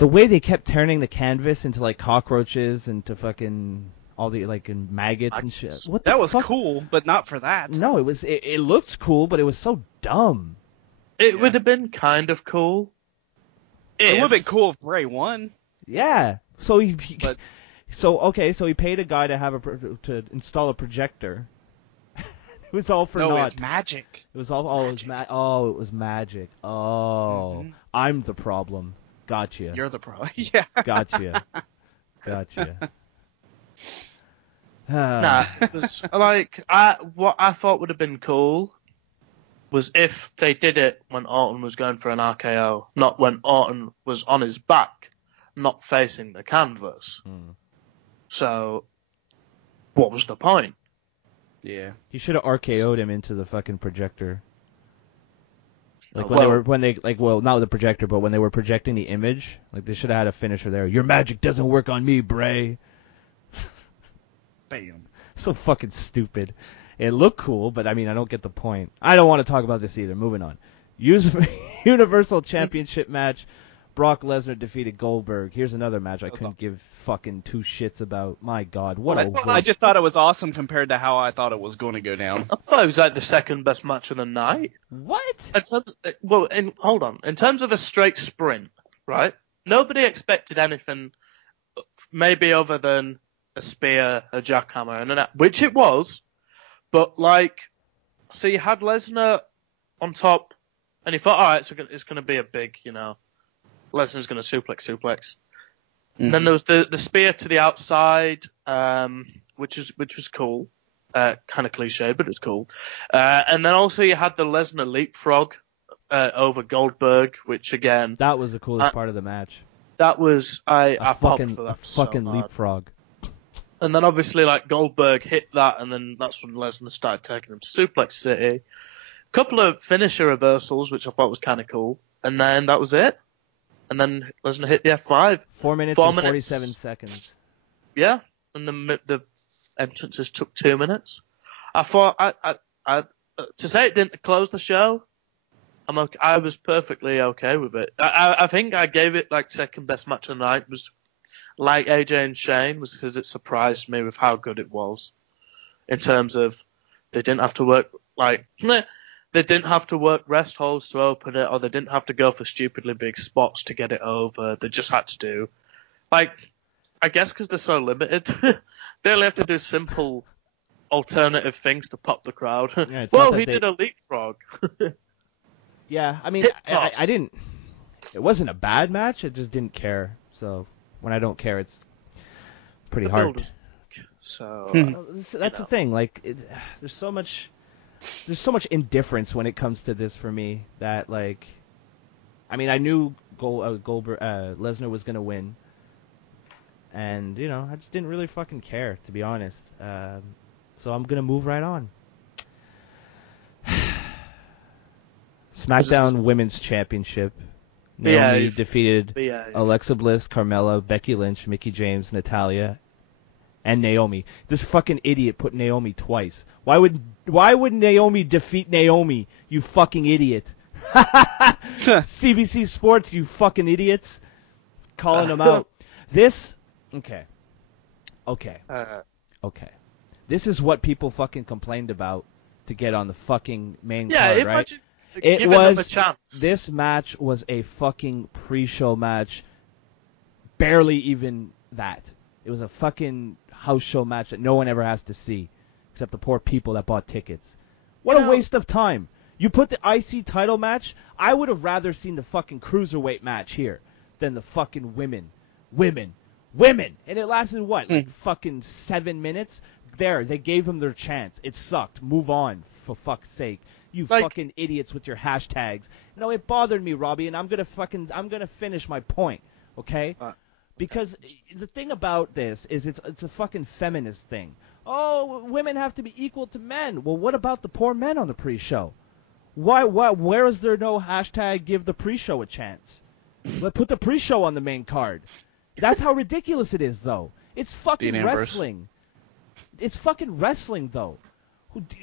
way they kept turning the canvas into like cockroaches and to fucking all the like maggots and shit. What that the was fuck? cool, but not for that. No, it looked cool, but it was so dumb. It would have been kind of cool. It would have been cool if Bray won. Yeah. So he But he paid a guy to install a projector. It was all for naught. No, it was magic. It was all it was magic. Oh, I'm the problem. Gotcha. You're the problem. Yeah. Gotcha. Nah, it was like what I thought would have been cool was if they did it when Orton was going for an RKO, not when Orton was on his back, not facing the canvas. So, what was the point? Yeah. He should have RKO'd him into the fucking projector. Like Well- not the projector, but when they were projecting the image, like they should have had a finisher there. Your magic doesn't work on me, Bray. Bam. So fucking stupid. It looked cool, but I mean, I don't get the point. I don't want to talk about this either. Moving on. Universal Championship match. Brock Lesnar defeated Goldberg. Here's another match I couldn't give fucking two shits about. My God, what a I just thought it was awesome compared to how I thought it was going to go down. I thought it was like the second best match of the night. what? Hold on. In terms of a straight sprint, right? Nobody expected anything, maybe other than a spear, a jackhammer, and which it was. But so you had Lesnar on top, and you thought, all right, so it's going to be a big, Lesnar's going to suplex. And then there was the spear to the outside, which was cool, kind of cliche, but it's cool. And then also you had the Lesnar leapfrog over Goldberg, which again, That was the coolest part of the match. that was I popped for that so fucking hard. leapfrog. And then obviously Goldberg hit that, and then that's when Lesnar started taking him to Suplex City. Couple of finisher reversals, which I thought was kind of cool, and then that was it. And then Lesnar hit the F5. 4 minutes and 47 seconds. Yeah, and the entrances took 2 minutes. I thought I to say it didn't close the show, I was perfectly okay with it. I think I gave it second best match of the night was like AJ and Shane, was because it surprised me with how good it was. In terms of they didn't have to work they didn't have to work rest holds to open it, or they didn't have to go for stupidly big spots to get it over. They just had to do I guess because they're so limited, they only have to do simple alternative things to pop the crowd. Yeah, Whoa, he did a leapfrog. Yeah, I mean, Hip I toss. didn't. It wasn't a bad match. I just didn't care. So when I don't care, it's pretty The hard. build was- So That's the thing. There's so much indifference when it comes to this for me that I mean, I knew Lesnar was gonna win, and I just didn't really fucking care, to be honest. So I'm gonna move right on. SmackDown Women's Championship. Naomi defeated Alexa Bliss, Carmella, Becky Lynch, Mickie James, Natalya, and Naomi. This fucking idiot put Naomi twice. Why would Naomi defeat Naomi? You fucking idiot. CBC Sports, you fucking idiots. Calling them out. Okay. This is what people fucking complained about to get on the fucking main card, right? imagine giving them a chance. This match was a fucking pre-show match. Barely even that. It was a fucking house show match that no one ever has to see, except the poor people that bought tickets. What a waste of time. You put the IC title match, I would have rather seen the fucking cruiserweight match here than the fucking women. And it lasted, fucking 7 minutes? There, they gave them their chance. It sucked. Move on, for fuck's sake. You fucking idiots with your hashtags. No, it bothered me, Robbie, and I'm gonna finish my point, okay? Because the thing about this is it's a fucking feminist thing. Oh, women have to be equal to men. Well, what about the poor men on the pre-show? Where is there no hashtag give the pre-show a chance? Let's put the pre-show on the main card. That's how ridiculous it is, though. It's fucking wrestling. It's fucking wrestling, though.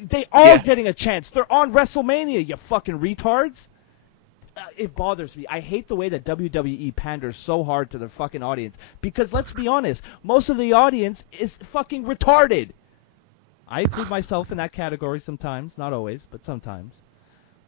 They are getting a chance. They're on WrestleMania, you fucking retards. It bothers me. I hate the way that WWE panders so hard to their fucking audience. Because let's be honest, most of the audience is fucking retarded. I include myself in that category sometimes. Not always, but sometimes.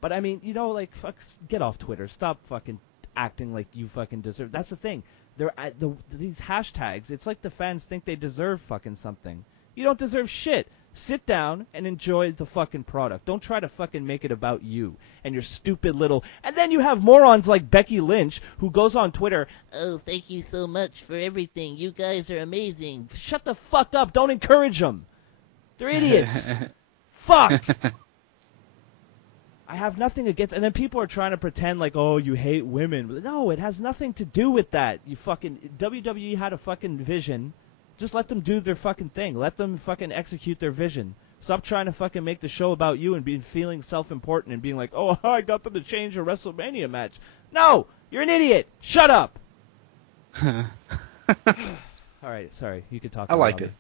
But I mean, you know, like, fuck, get off Twitter. Stop fucking acting like you fucking deserve. That's the thing. These hashtags, it's like the fans think they deserve fucking something. You don't deserve shit. Sit down and enjoy the fucking product. Don't try to fucking make it about you and your stupid little... And then you have morons like Becky Lynch who goes on Twitter, "Oh, thank you so much for everything. You guys are amazing." Shut the fuck up. Don't encourage them. They're idiots. Fuck. I have nothing against... And then people are trying to pretend like, oh, you hate women. No, it has nothing to do with that. You fucking... WWE had a fucking vision. Just let them do their fucking thing. Let them fucking execute their vision. Stop trying to fucking make the show about you and feeling self-important and being like, oh, I got them to change a WrestleMania match. No! You're an idiot! Shut up! All right, sorry. You can talk about it. I liked it.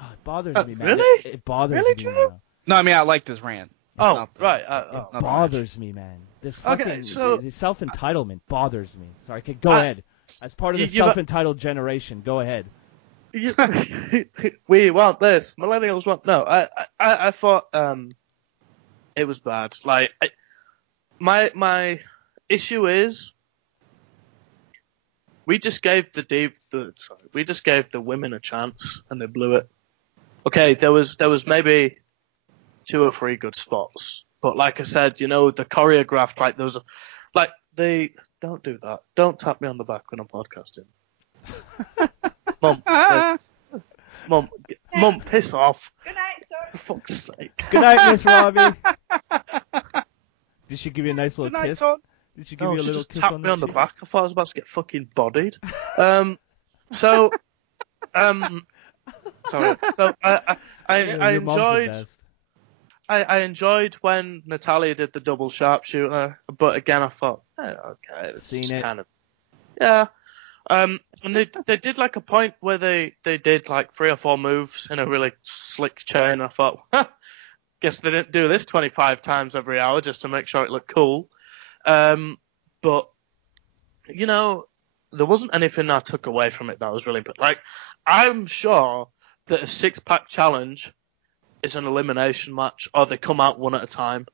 Oh, it bothers me, man. Really? It bothers Really, me. Drew? No, I mean, I liked his rant. Right. It bothers me, man. This fucking the self-entitlement bothers me. Sorry, go ahead. As part of the self-entitled generation, go ahead. We want this. Millennials want... No, I thought it was bad. Like, my issue is we just gave the women a chance and they blew it. Okay, there was maybe 2 or 3 good spots, but like I said, you know, the choreographed, like those, like they don't do that. Don't tap me on the back when I'm podcasting. Mum, piss off. Good night, sir. For fuck's sake. Good night, Miss Robbie. Did she give you a nice little kiss? Did she give you a little just kiss tapped on me on the cheek? back. I thought I was about to get fucking bodied. Sorry. So I Your mom's the enjoyed. best. I enjoyed when Natalia did the double sharpshooter, but again I thought, okay, it's Seen it. kind of, yeah. And they did like a point where they did like 3 or 4 moves in a really slick chain. I thought, guess they didn't do this 25 times every hour just to make sure it looked cool. But you know, there wasn't anything I took away from it that was really good. Like, I'm sure that a 6-pack challenge is an elimination match, or they come out one at a time.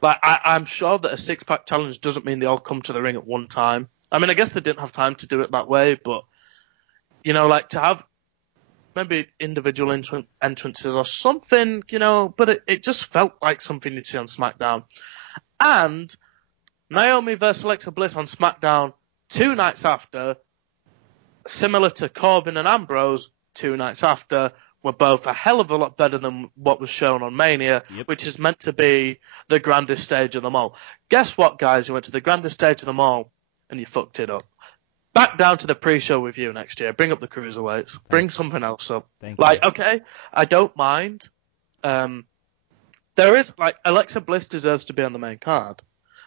Like, I'm sure that a 6-pack challenge doesn't mean they all come to the ring at one time. I mean, I guess they didn't have time to do it that way, but, you know, like, to have maybe individual entrances or something, you know, but it just felt like something you'd see on SmackDown. And Naomi versus Alexa Bliss on SmackDown 2 nights after, similar to Corbin and Ambrose 2 nights after, were both a hell of a lot better than what was shown on Mania, which is meant to be the grandest stage of them all. Guess what, guys? You went to the grandest stage of them all, and you fucked it up. Back down to the pre-show with you next year. Bring up the cruiserweights. Bring something else up. Like, okay, I don't mind. There is, like, Alexa Bliss deserves to be on the main card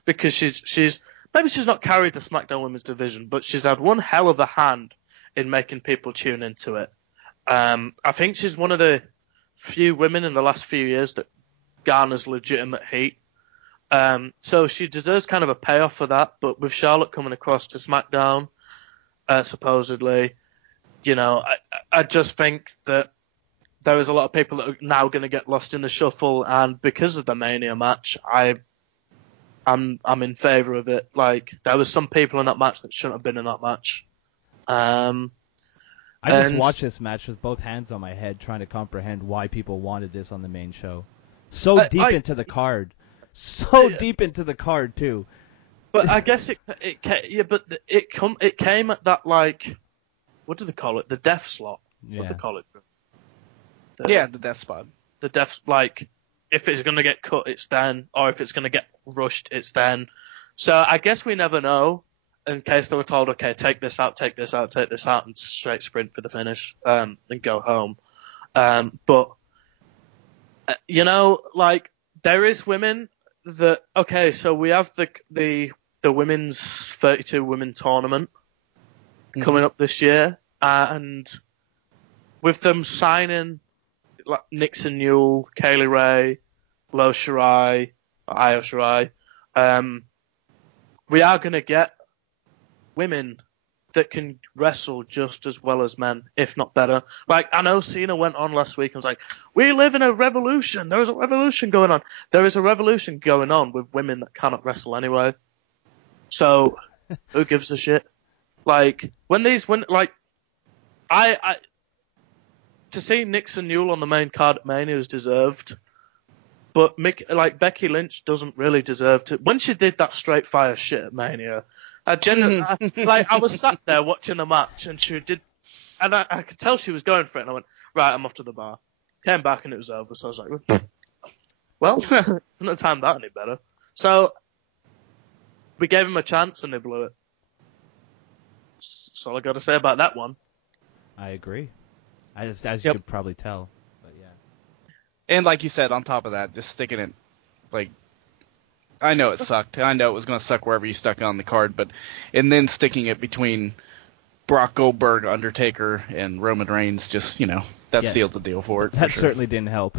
because she's maybe she's not carried the SmackDown Women's Division, but she's had one hell of a hand in making people tune into it. I think she's one of the few women in the last few years that garners legitimate heat. So she deserves kind of a payoff for that. But with Charlotte coming across to SmackDown, supposedly, you know, I just think that there is a lot of people that are now going to get lost in the shuffle. And because of the Mania match, I'm in favour of it. Like, there was some people in that match that shouldn't have been in that match. I just watched this match with both hands on my head, trying to comprehend why people wanted this on the main show. So deep into the card, deep into the card too. But I guess it came at that, like, what do they call it? The death slot. Yeah. What do they call it? The death spot. The death, like, if it's going to get cut, it's then, or if it's going to get rushed, it's then. So I guess we never know. In case they were told, okay, take this out, and straight sprint for the finish, and go home. But like there is women that okay. So we have the women's 32 women tournament coming up this year, and with them signing like Nixon Newell, Kaylee Ray, Io Shirai, we are going to get women that can wrestle just as well as men, if not better. Like, I know Cena went on last week and was like, we live in a revolution. There is a revolution going on. There is a revolution going on with women that cannot wrestle anyway. So, who gives a shit? Like, to see Nixon Newell on the main card at Mania was deserved. But Becky Lynch doesn't really deserve to. When she did that straight fire shit at Mania, I was sat there watching the match, and she did, and I could tell she was going for it. And I went, right, I'm off to the bar. Came back and it was over. So I was like, well, couldn't have timed that any better. So we gave him a chance and they blew it. That's all I got to say about that one. I agree, as you could probably tell. And like you said, on top of that, just sticking it, like, I know it sucked. I know it was going to suck wherever you stuck it on the card, and then sticking it between Brock Goldberg, Undertaker, and Roman Reigns, just, that sealed the deal for it. That certainly didn't help.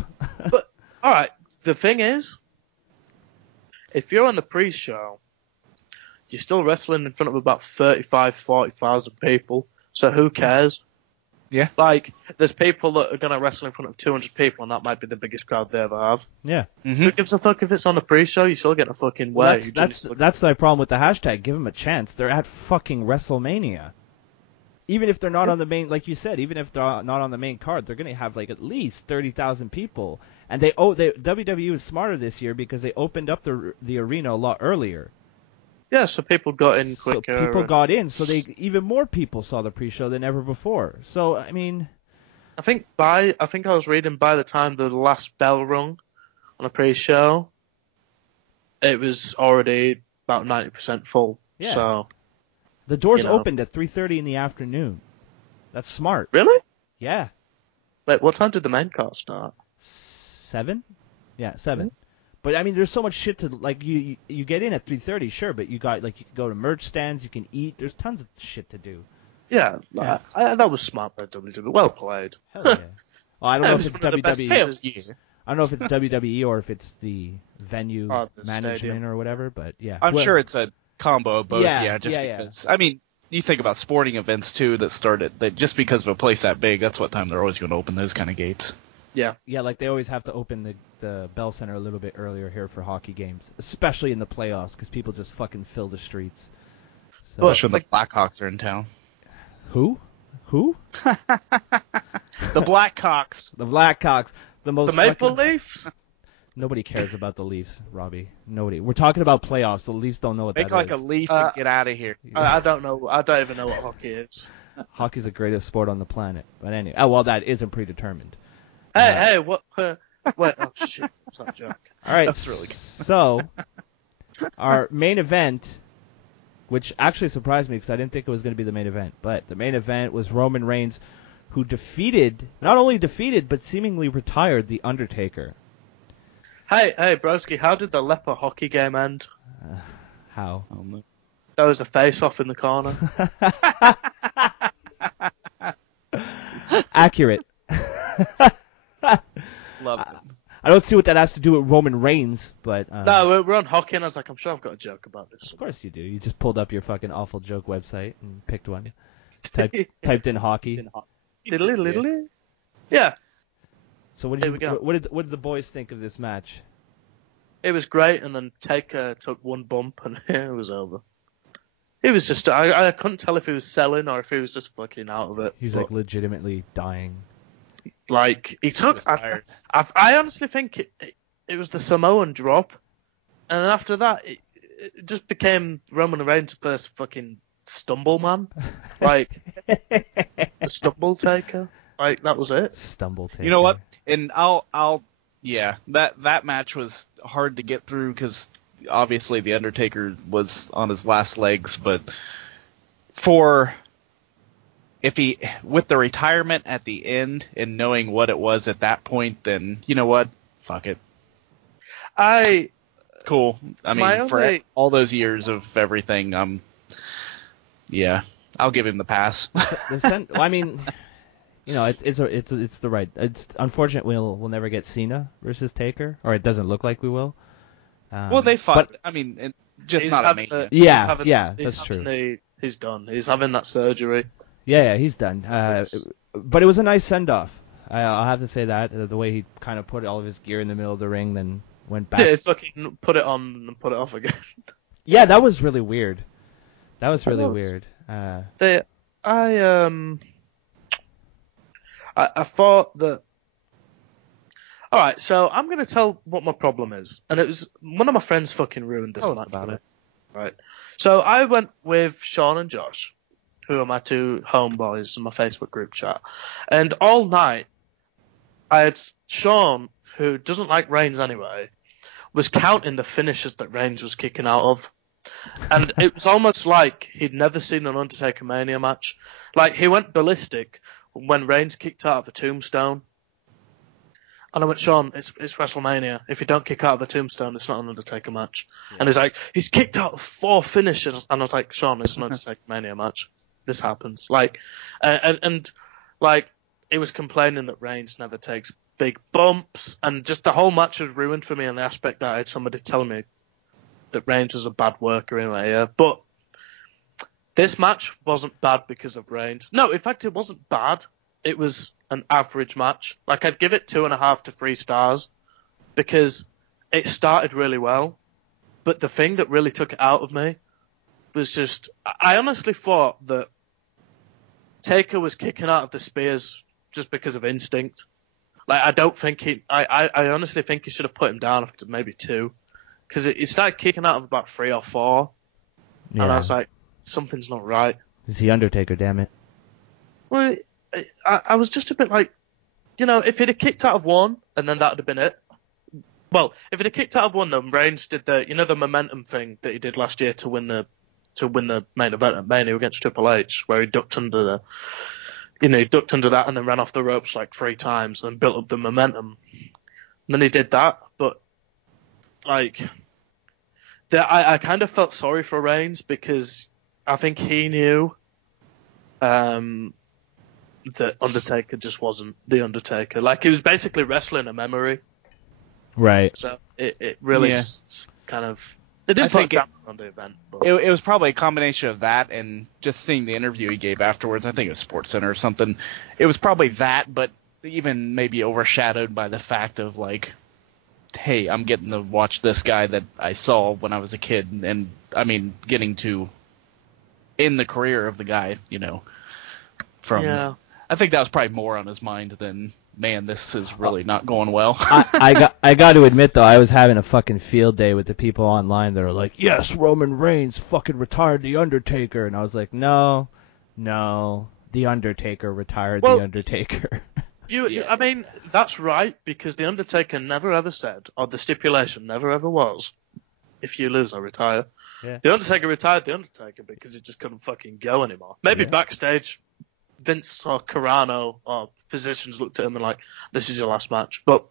But, alright, the thing is, if you're on the pre-show, you're still wrestling in front of about 40,000 people, so who cares? Yeah. Like, there's people that are going to wrestle in front of 200 people, and that might be the biggest crowd they ever have. Yeah. Mm-hmm. Who gives a fuck if it's on the pre-show? You still get a fucking way. That's my problem with the hashtag. Give them a chance. They're at fucking Wrestlemania. Even if they're not on the main, like you said, even if they're not on the main card, they're going to have like at least 30,000 people. And WWE was smarter this year because they opened up the arena a lot earlier. Yeah, so people got in quicker. So people got in, so even more people saw the pre-show than ever before. So, I mean, I think I was reading by the time the last bell rung on a pre-show, it was already about 90% full. Yeah. So the doors opened at 3:30 in the afternoon. That's smart. Really? Yeah. Wait, what time did the main card start? 7? Yeah, 7. But I mean, there's so much shit to like. You get in at 3:30, sure, but you can go to merch stands, you can eat. There's tons of shit to do. Yeah. That was smart by WWE. Well played. Hell yeah. Well, I don't know if it's WWE. I don't know if it's WWE or if it's the venue management stadium or whatever. But yeah, I'm sure it's a combo of both. Yeah, because I mean, you think about sporting events too that started that just because of a place that big, that's what time they're always going to open those kind of gates. Yeah. Yeah, like they always have to open the Bell Center a little bit earlier here for hockey games, especially in the playoffs, because people just fucking fill the streets. So, especially when the Blackhawks are in town. Who? The Blackhawks. The Blackhawks. The Maple Leafs? Nobody cares about the Leafs, Robbie. Nobody. We're talking about playoffs. The Leafs don't know what that is. Make like a leaf and get out of here. I don't know. I don't even know what hockey is. Hockey's the greatest sport on the planet. But anyway, well, that isn't predetermined. Hey, what? Wait, oh shit, it's not a joke. All right, that's really good. So, our main event, which actually surprised me because I didn't think it was going to be the main event, but the main event was Roman Reigns, who not only defeated, but seemingly retired The Undertaker. Hey, broski, how did the leper hockey game end? How? There was a face-off in the corner. Accurate. Love it. I don't see what that has to do with Roman Reigns, but... No, we're on hockey, and I was like, I'm sure I've got a joke about this. Of course you do. You just pulled up your fucking awful joke website and picked one. Typed in hockey. Yeah. So what did the boys think of this match? It was great, and then Taker took one bump, and it was over. He was just... I couldn't tell if he was selling or if he was just fucking out of it. He was like legitimately dying. Like, he took... I honestly think it was the Samoan drop, and then after that, it just became Roman Reigns' first fucking stumble man. Like, the stumble taker. Like, that was it. Stumble taker. You know what? And yeah, that match was hard to get through because obviously the Undertaker was on his last legs, but for with the retirement at the end and knowing what it was at that point, then you know what? Fuck it. Cool. I mean, for all those years of everything, yeah, I'll give him the pass. I mean, you know, it's the right. It's unfortunate we'll never get Cena versus Taker, or it doesn't look like we will. Well, they fought. But, I mean, just not a Mania. That's true. He's done. He's having that surgery. Yeah, he's done. But it was a nice send-off. I'll have to say that. The way he kind of put all of his gear in the middle of the ring, then went back. Yeah, fucking put it on and put it off again. Yeah, that was really weird. Weird. I thought that... Alright, so I'm going to tell what my problem is. And it was... One of my friends fucking ruined this match for me. Right. So I went with Sean and Josh, who are my two homeboys in my Facebook group chat. And all night, I had Sean, who doesn't like Reigns anyway, was counting the finishes that Reigns was kicking out of. And it was almost like he'd never seen an Undertaker Mania match. Like, he went ballistic when Reigns kicked out of the tombstone. And I went, Sean, it's WrestleMania. If you don't kick out of the tombstone, it's not an Undertaker match. Yeah. And he's like, he's kicked out of 4 finishes. And I was like, Sean, it's an Undertaker Mania match. This happens. Like, and like, he was complaining that Reigns never takes big bumps. And just the whole match was ruined for me in the aspect that I had somebody telling me that Reigns was a bad worker anyway. Yeah. But this match wasn't bad because of Reigns. No, in fact, it wasn't bad. It was an average match. Like, I'd give it 2.5 to 3 stars because it started really well. But the thing that really took it out of me was just, I honestly thought that Taker was kicking out of the spears just because of instinct. Like, I don't think I honestly think he should have put him down after maybe 2. Because he started kicking out of about 3 or 4. Yeah. And I was like, something's not right. It's the Undertaker, damn it. Well, I was just a bit like, you know, if he'd have kicked out of 1, and then that would have been it. Well, if he'd have kicked out of 1, then Reigns did the momentum thing that he did last year to win the main event at Mania against Triple H, where he ducked under that and then ran off the ropes like 3 times and built up the momentum. And then he did that, but like, I kind of felt sorry for Reigns because I think he knew that Undertaker just wasn't the Undertaker. Like, he was basically wrestling a memory. Right. So it really kind of... They didn't put it on the event. But... It was probably a combination of that and just seeing the interview he gave afterwards. I think it was SportsCenter or something. It was probably that, but even maybe overshadowed by the fact of, like, hey, I'm getting to watch this guy that I saw when I was a kid. And I mean, getting to in the career of the guy, you know, from... Yeah. I think that was probably more on his mind than, man, this is really not going well. I got to admit, though, I was having a fucking field day with the people online that are like, yes, Roman Reigns fucking retired The Undertaker. And I was like, no, The Undertaker retired The Undertaker. I mean, that's right, because The Undertaker never ever said, or the stipulation never ever was, if you lose, I retire. Yeah. The Undertaker retired The Undertaker because he just couldn't fucking go anymore. Maybe backstage... Vince or Carano or physicians looked at him and like, this is your last match. But,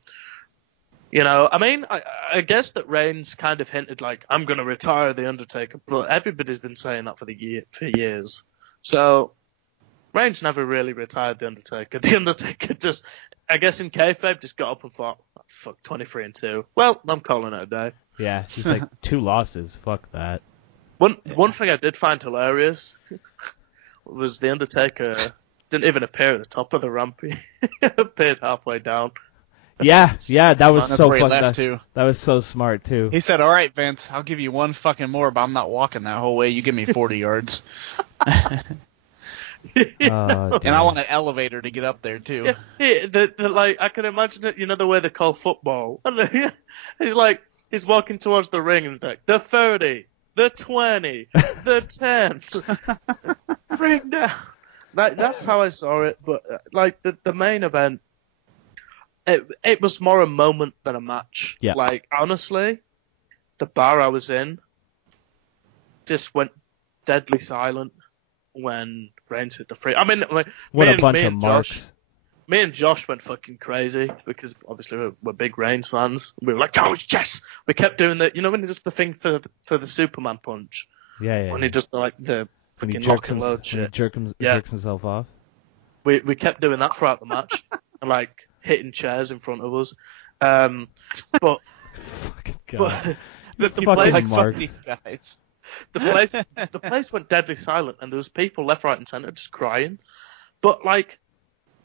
you know, I mean, I guess that Reigns kind of hinted like, I'm going to retire The Undertaker, but everybody's been saying that for years. So, Reigns never really retired The Undertaker. The Undertaker just, I guess in Kayfabe, just got up and thought, fuck, 23-2. Well, I'm calling it a day. Yeah, she's like, 2 losses, fuck that. One thing I did find hilarious... was The Undertaker didn't even appear at the top of the ramp. He appeared halfway down. Yeah, that was so fun. That was so smart, too. He said, all right, Vince, I'll give you 1 fucking more, but I'm not walking that whole way. You give me 40 yards. And I want an elevator to get up there, too. Yeah, like, I can imagine it, you know, the way they call football. And he's walking towards the ring and he's like, the 30. The 20, the 10, bring down. That's how I saw it. But like the main event, it was more a moment than a match. Yeah. Like, honestly, the bar I was in just went deadly silent. when Reigns hit the free. I mean, like, What a bunch of marks. Me and Josh went fucking crazy because obviously we're big Reigns fans. We were like, oh yes! We kept doing that. You know when he does the thing for the Superman punch? Yeah. When he does like the When he fucking jerks, lock and load shit. jerks himself off. We kept doing that throughout the match and like hitting chairs in front of us. But Fucking God. the Fucking place, like, Mark. fuck these guys. the place went deadly silent, and there was people left, right, and center just crying. But like,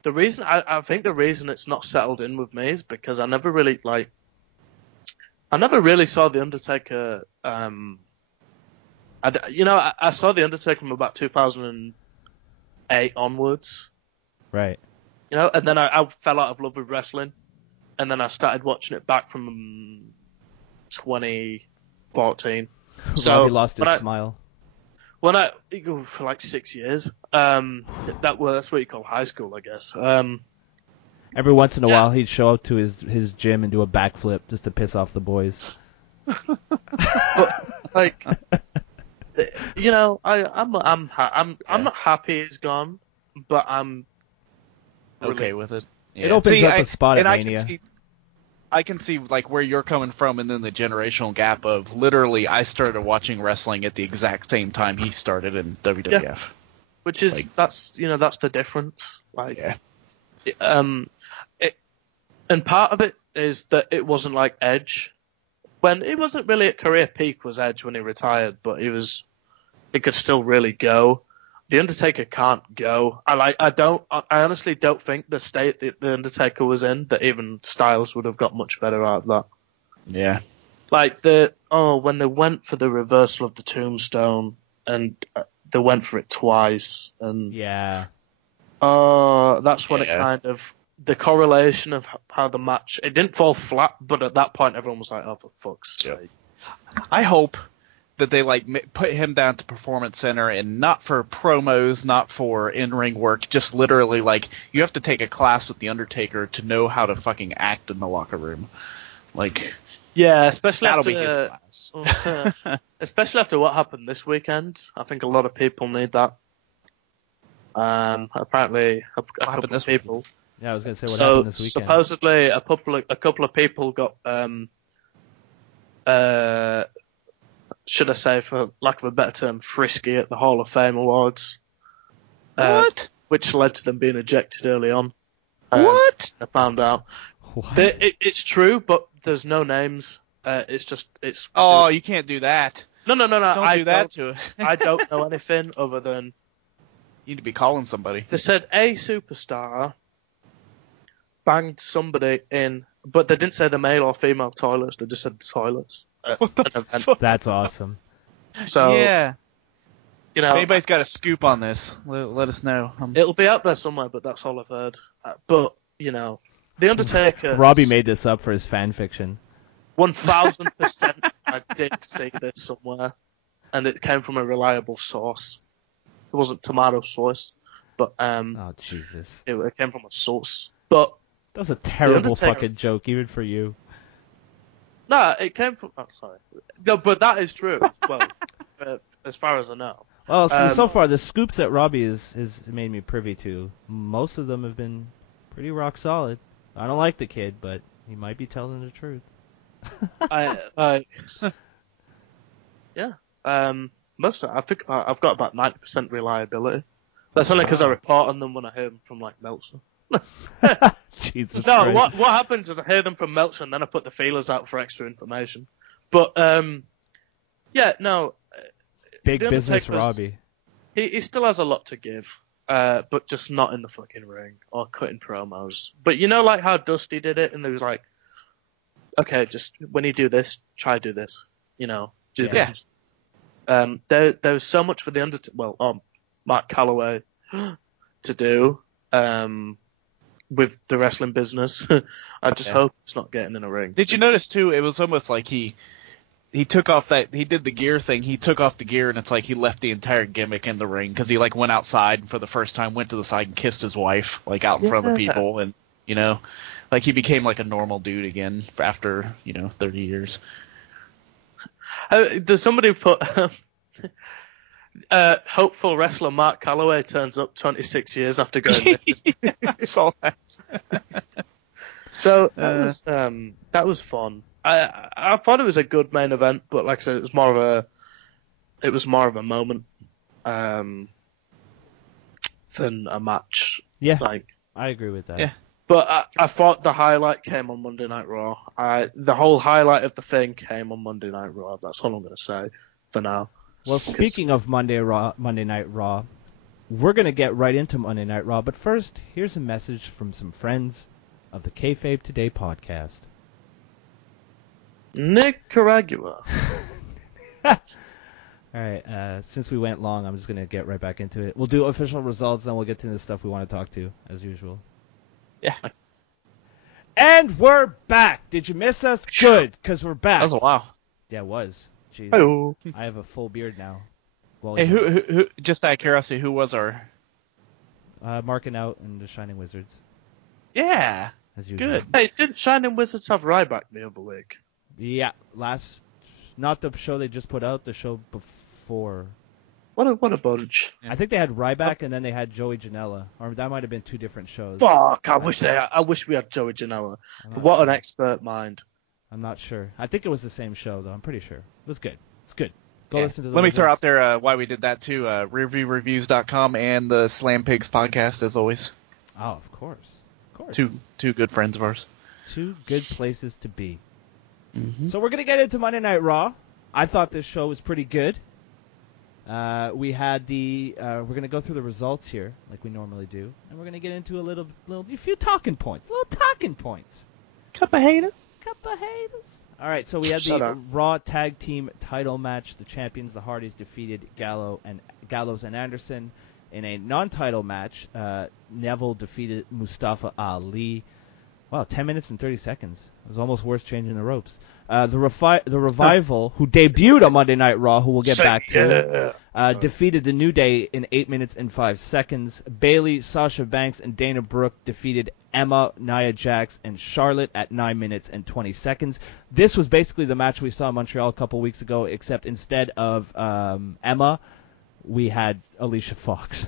I think the reason it's not settled in with me is because I never really saw the Undertaker. I saw the Undertaker from about 2008 onwards. Right. You know, and then I fell out of love with wrestling, and then I started watching it back from 2014. So Robbie lost his smile. For like 6 years. That's what you call high school, I guess. Every once in a while, he'd show up to his gym and do a backflip just to piss off the boys. But, like, you know, I'm not happy he's gone, but I'm Okay with it. Yeah. It opens up a spot at Mania. I can see like where you're coming from, and then the generational gap of literally I started watching wrestling at the exact same time he started in WWF. Yeah. Which is that's the difference. Like, and part of it is that it wasn't like Edge. When he wasn't really at career peak was Edge when he retired, but he could still really go. The Undertaker can't go. I honestly don't think the state that the Undertaker was in that even Styles would have got much better out of that. Yeah. Like when they went for the reversal of the tombstone and they went for it twice and that's when it kind of the correlation of how the match it didn't fall flat, but at that point everyone was like, oh for fuck's sake. I hope that they like put him down to Performance Center and not for promos, not for in-ring work, just literally like you have to take a class with the Undertaker to know how to fucking act in the locker room. Like, yeah, especially that'll after be his class. especially after what happened this weekend. I think a lot of people need that. Apparently, a couple of people. Yeah, I was gonna say what happened this weekend. Supposedly, a couple of people got should I say, for lack of a better term, frisky at the Hall of Fame Awards. What? Which led to them being ejected early on. What? I found out. What? It's true, but there's no names. It's. Oh, you can't do that. No. Don't do that to us. I don't know anything other than You need to be calling somebody. they said a superstar banged somebody in, but they didn't say the male or female toilets. They just said the toilets. What the fuck? That's awesome. So Yeah. you know, If anybody's got a scoop on this, let us know. it'll be out there somewhere, but that's all I've heard. But you know, the Undertaker. Robbie made this up for his fan fiction. 1000%. I did see this somewhere, and it came from a reliable source. It wasn't tomato sauce, but Oh Jesus! it came from a source. But That was a terrible Undertaker- fucking joke, even for you. no, it came from. Oh, sorry. No, but that is true. Well, as far as I know. Well, so far the scoops that Robbie has made me privy to, most of them have been pretty rock solid. I don't like the kid, but he might be telling the truth. Yeah. Most of, I think I've got about 90% reliability. That's only because I report on them when I hear them from like Meltzer. Jesus No, Christ. what happens is I hear them from Meltzer and then I put the feelers out for extra information. But yeah, no. Big The business Undertaker's- Robbie. He still has a lot to give, but just not in the fucking ring or cutting promos. But you know, like how Dusty did it, and there was like, okay, just when you do this, try do this. You know, do this. There was so much for the Undertaker, Mark Calloway to do with the wrestling business. I just hope it's not getting in a ring. Did you notice too? It was almost like he took off he did the gear thing. He took off the gear, and it's like he left the entire gimmick in the ring because he like went outside and for the first time went to the side and kissed his wife like out in front of the people, and you know, like he became like a normal dude again after 30 years. There's somebody who put hopeful wrestler Mark Calloway turns up 26 years after going missing. I saw that. So that was fun. I thought it was a good main event, but like I said, it was more of a moment than a match. Yeah, Like, I agree with that. Yeah. But I thought the highlight came on Monday Night Raw. The whole highlight of the thing came on Monday Night Raw. That's all I'm going to say for now. Well, speaking of Monday Night Raw, we're going to get right into Monday Night Raw. But first, here's a message from some friends of the Kayfabe Today podcast. Nicaragua. All right, since we went long, I'm just going to get right back into it. We'll do official results, then we'll get to the stuff we want to talk to, as usual. Yeah. And we're back. Did you miss us? Good, because we're back. That was a while. Yeah, it was. Jeez. Hello. I have a full beard now. Well, Hey, who? Just out of curiosity, who was our? Marking out and the Shining Wizards, Yeah. as usual. Good. Hey, didn't Shining Wizards have Ryback the other week? Yeah, not the show they just put out, the show before. What a bunch. I think they had Ryback and then they had Joey Janela, or that might have been two different shows. Fuck, I wish we had Joey Janela. What an expert mind. I'm not sure. I think it was the same show though. I'm pretty sure. It was good. It's good. Go Yeah. listen to the Let me throw Wizards. out there why we did that too. RearviewReviews.com and the Slam Pigs podcast, as always. Oh, of course. Two good friends of ours. Two good places to be. Mm-hmm. So we're gonna get into Monday Night Raw. I thought this show was pretty good. We had we're gonna go through the results here, like we normally do, and we're gonna get into a few talking points, Cup of haters. All right, so we had Shut the up. Raw Tag Team Title match. The champions, the Hardys, defeated Gallows and Anderson in a non-title match. Neville defeated Mustafa Ali. Wow, 10 minutes and 30 seconds. It was almost worth changing the ropes. The Revival, who debuted on Monday Night Raw, who we'll get back to, defeated the New Day in 8 minutes and 5 seconds. Bayley, Sasha Banks, and Dana Brooke defeated Emma, Nia Jax, and Charlotte at 9 minutes and 20 seconds. This was basically the match we saw in Montreal a couple weeks ago, except instead of Emma, we had Alicia Fox.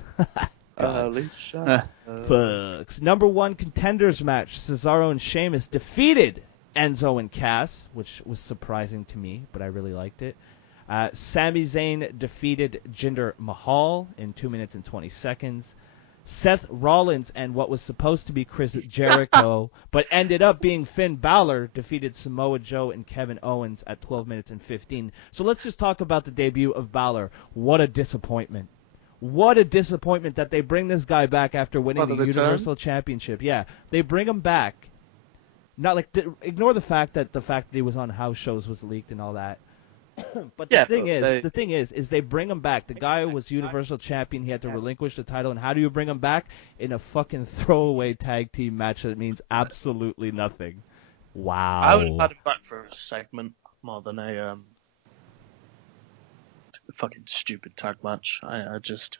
Alicia. Fox. Number one contenders match. Cesaro and Sheamus defeated Enzo and Cass, which was surprising to me, but I really liked it. Sami Zayn defeated Jinder Mahal in 2 minutes and 20 seconds. Seth Rollins and what was supposed to be Chris Jericho, but ended up being Finn Balor, defeated Samoa Joe and Kevin Owens at 12 minutes and 15. So let's just talk about the debut of Balor. What a disappointment. What a disappointment that they bring this guy back after winning the Universal Championship. Yeah, they bring him back. Not like ignore the fact that he was on house shows was leaked and all that. But the thing is they bring him back. The guy was Universal Champion. He had to relinquish the title. And how do you bring him back? In a fucking throwaway tag team match that means absolutely nothing. Wow. I would have had him back for a segment more than a fucking stupid tag match. I just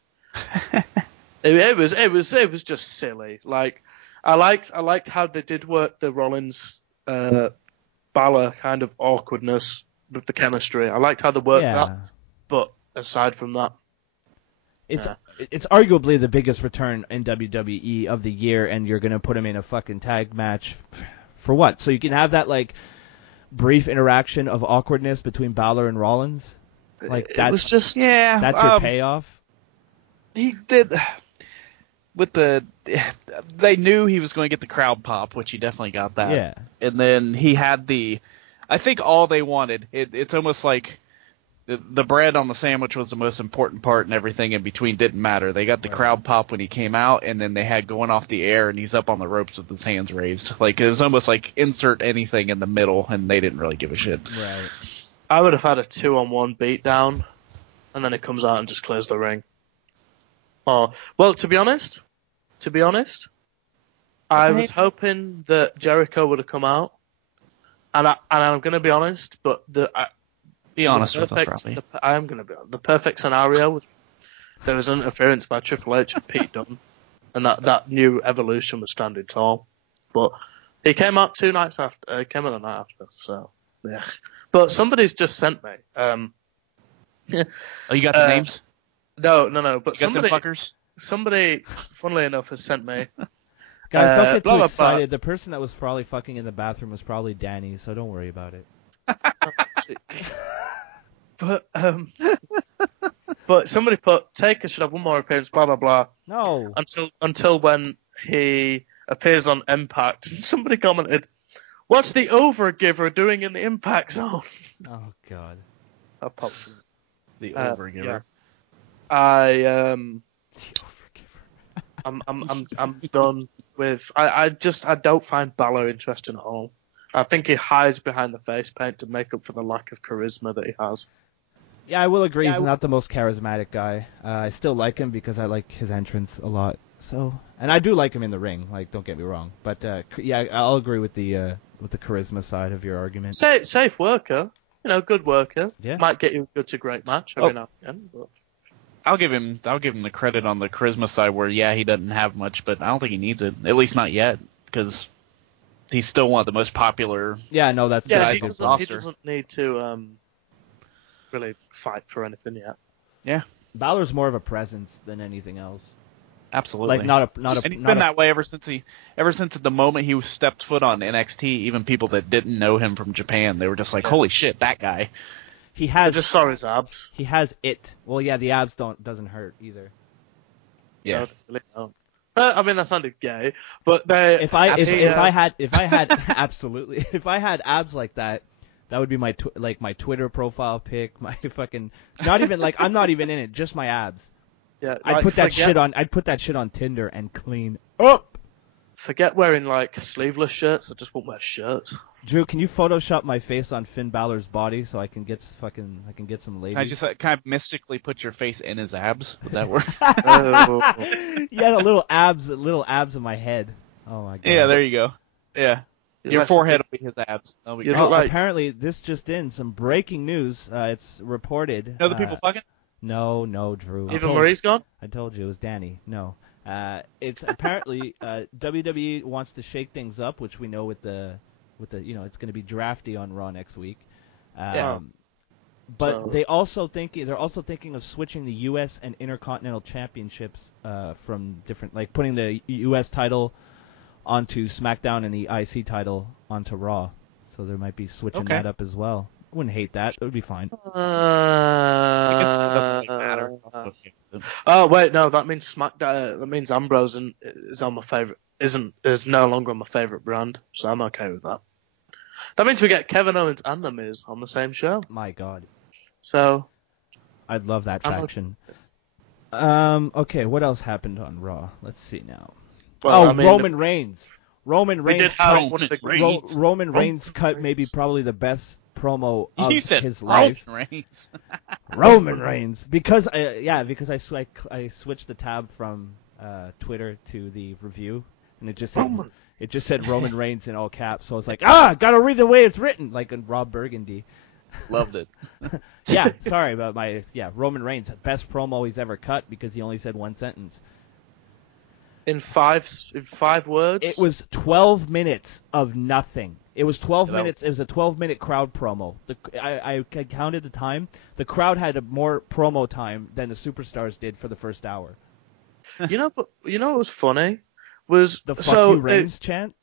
it was just silly. Like I liked how they did work the Rollins Balor kind of awkwardness with the chemistry. I liked how they worked that. But aside from that, it's arguably the biggest return in WWE of the year, and you're gonna put him in a fucking tag match for what? So you can have that like brief interaction of awkwardness between Balor and Rollins. Like that's was just that's your payoff. He did they knew he was going to get the crowd pop, which he definitely got that. Yeah. And then he had I think all they wanted. It's almost like the bread on the sandwich was the most important part, and everything in between didn't matter. They got the crowd pop when he came out, and then they had going off the air, and he's up on the ropes with his hands raised. Like it was almost like insert anything in the middle, and they didn't really give a shit. Right. I would have had a 2-on-1 beatdown, and then it comes out and just clears the ring. Oh, well, to be honest, I was hoping that Jericho would have come out, and I'm going to be honest, but Be honest with us, Robbie. I am going to be honest. The perfect scenario was there was interference by Triple H and Pete Dunne, and that new evolution was standing tall. But he came out 2 nights after. He came out the night after, so yeah. But somebody's just sent me. Oh, you got the names? No. But Got them fuckers? somebody, funnily enough, has sent me. Guys, don't get blah, too blah, excited. The person that was probably fucking in the bathroom was probably Danny, so don't worry about it. But somebody put Taker should have one more appearance, blah blah blah. No. Until when he appears on Impact. And somebody commented, "What's the Overgiver doing in the Impact Zone?" Oh God. That pops in. The Overgiver. Yeah. The Overgiver. I'm done with. I don't find Balor interesting at all. I think he hides behind the face paint to make up for the lack of charisma that he has. Yeah, I will agree. He's not the most charismatic guy. I still like him because I like his entrance a lot. So, and I do like him in the ring. Like, don't get me wrong. But yeah, I'll agree with the charisma side of your argument. Safe worker, good worker. Yeah. Might get you a good to great match every now and again. But... I'll give him the credit on the charisma side where he doesn't have much, but I don't think he needs it. At least not yet, because he's still one of the most popular. Yeah, no, that's he doesn't need to really fight for anything yet. Yeah, Balor's more of a presence than anything else. Absolutely. Like and he's been that way ever since the moment he stepped foot on NXT. Even people that didn't know him from Japan, they were just like, "Holy shit, that guy!" I just saw his abs. He has it. Well, yeah, the abs doesn't hurt either. Yeah. No, I mean, that sounded gay, but if I had absolutely, if I had abs like that, that would be my my Twitter profile pic, my fucking not even like I'm not even in it, just my abs. Yeah, I'd put that shit on Tinder and clean up. Forget wearing like sleeveless shirts. I just won't wear shirts. Drew, can you Photoshop my face on Finn Balor's body so I can get some ladies? I just kind of mystically put your face in his abs. Would that work? Yeah, the little abs of my head. Oh my God. Yeah, there you go. Yeah. Your forehead will be his abs. Apparently, this just in, some breaking news. It's reported. The people fucking? No, Drew. Even Marie's gone? I told you it was Danny. No. It's apparently WWE wants to shake things up, which we know with the it's going to be drafty on Raw next week. But they're also thinking of switching the U.S. and Intercontinental Championships from different, like putting the U.S. title onto SmackDown and the IC title onto Raw. So they might be switching that up as well. I wouldn't hate that. That would be fine. I guess it doesn't really matter. Oh wait, no, that means SmackDown. That means Ambrose is on my favorite. Is no longer on my favorite brand, so I'm okay with that. That means we get Kevin Owens and The Miz on the same show. My God. So. I'd love that faction. Okay, what else happened on Raw? Let's see now. Well, Roman Reigns. Roman Reigns cut maybe probably the best promo of his life. Roman Reigns. Because I switched the tab from Twitter to the review, and it just said Roman Reigns in all caps. So I was like, gotta read the way it's written, like in Rob Burgundy. Loved it. Yeah, sorry about Roman Reigns, best promo he's ever cut because he only said one sentence. In five words? It was 12 minutes of nothing. It was 12 minutes. It was a 12-minute crowd promo. I counted the time. The crowd had more promo time than the superstars did for the first hour. But what was funny was the "fuck you Reigns" chant.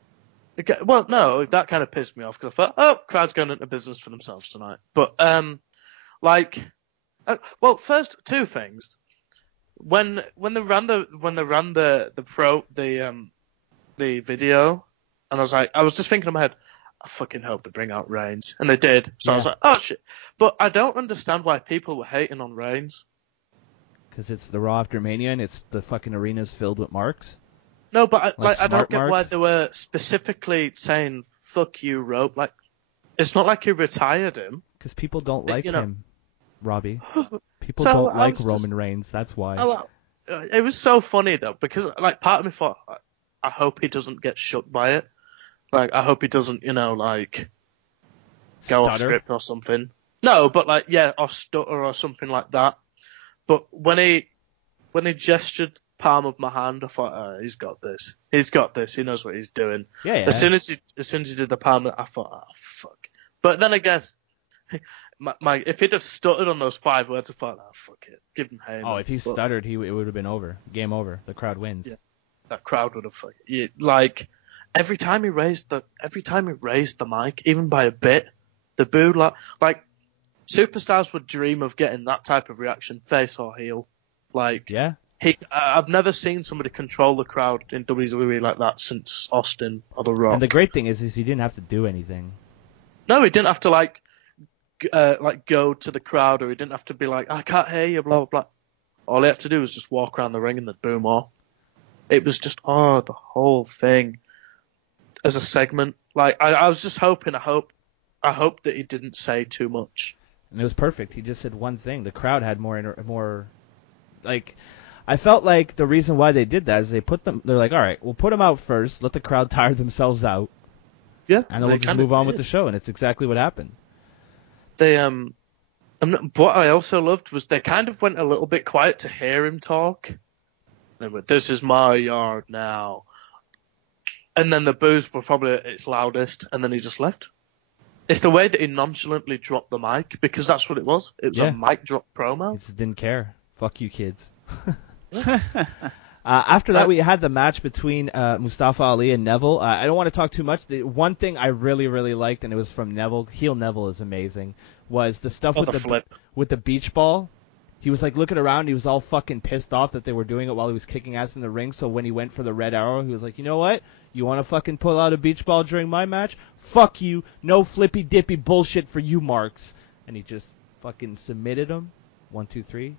Well, no, that kind of pissed me off because I thought, crowd's going into business for themselves tonight. But first two things. When they ran the video, and I was just thinking in my head, I fucking hope they bring out Reigns, and they did. So I was like, oh shit! But I don't understand why people were hating on Reigns. Because it's the Raw After Mania, and it's the fucking arena's filled with marks. No, but I don't get marks? why they were specifically saying "fuck you, Rope." Like, it's not like you retired him. Because people don't like him, Robbie. People don't like Roman Reigns. That's why. It was so funny though, because part of me thought, I hope he doesn't get shook by it. Like, I hope he doesn't, go off script or something. No, but or stutter or something like that. But when he gestured palm of my hand, I thought, he's got this. He's got this. He knows what he's doing. Yeah. As soon as he did the palm, I thought, oh fuck. But then I guess if he'd have stuttered on those 5 words, I thought, oh, fuck it, give him Heyman. Oh, if he stuttered, it would have been over. Game over. The crowd wins. Yeah, that crowd would have like every time he raised the mic, even by a bit, the boo like superstars would dream of getting that type of reaction, face or heel. Like, yeah. I've never seen somebody control the crowd in WWE like that since Austin or The Rock. And the great thing is he didn't have to do anything. No, he didn't have to like go to the crowd, or he didn't have to be like, I can't hear you, blah blah blah. All he had to do was just walk around the ring and they'd boo more. It was just the whole thing as a segment. Like I was just hoping, I hope that he didn't say too much. And it was perfect. He just said one thing. The crowd had more like. I felt like the reason why they did that is they're like, all right, we'll put them out first, let the crowd tire themselves out. Yeah. And then we'll just move on with the show, and it's exactly what happened. What I also loved was they kind of went a little bit quiet to hear him talk. They went, "This is my yard now." And then the boos were probably at its loudest, and then he just left. It's the way that he nonchalantly dropped the mic, because that's what it was. It was a mic drop promo. He just didn't care. Fuck you, kids. After that, we had the match between Mustafa Ali and Neville. I don't want to talk too much. The one thing I really, really liked, and it was from Neville, heel Neville is amazing, was the stuff with the beach ball. He was like looking around. He was all fucking pissed off that they were doing it while he was kicking ass in the ring. So when he went for the red arrow, he was like, you know what? You want to fucking pull out a beach ball during my match? Fuck you. No flippy dippy bullshit for you, Marks. And he just fucking submitted him. 1, 2, 3.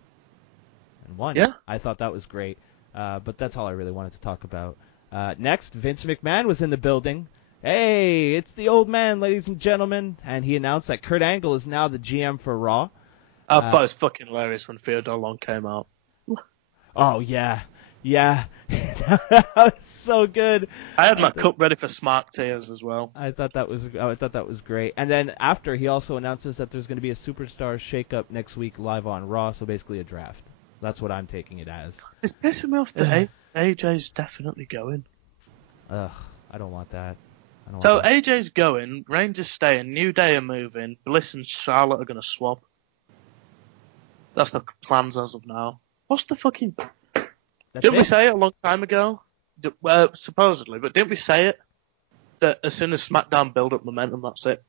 And won. Yeah. I thought that was great. But that's all I really wanted to talk about. Next, Vince McMahon was in the building. Hey, it's the old man, ladies and gentlemen. And he announced that Kurt Angle is now the GM for Raw. I thought it was fucking hilarious when Theodore Long came out. Oh, yeah. Yeah. That was so good. I had my cup ready for smart tears as well. I thought that was great. And then after, he also announces that there's going to be a superstar shakeup next week live on Raw, so basically a draft. That's what I'm taking it as. It's pissing me off that AJ's definitely going. Ugh, I don't want that. AJ's going, Reigns is staying, New Day are moving, Bliss and Charlotte are going to swap. That's the plans as of now. What's the fucking... Didn't we say it a long time ago? Supposedly, but didn't we say it? That as soon as SmackDown build up momentum, that's it.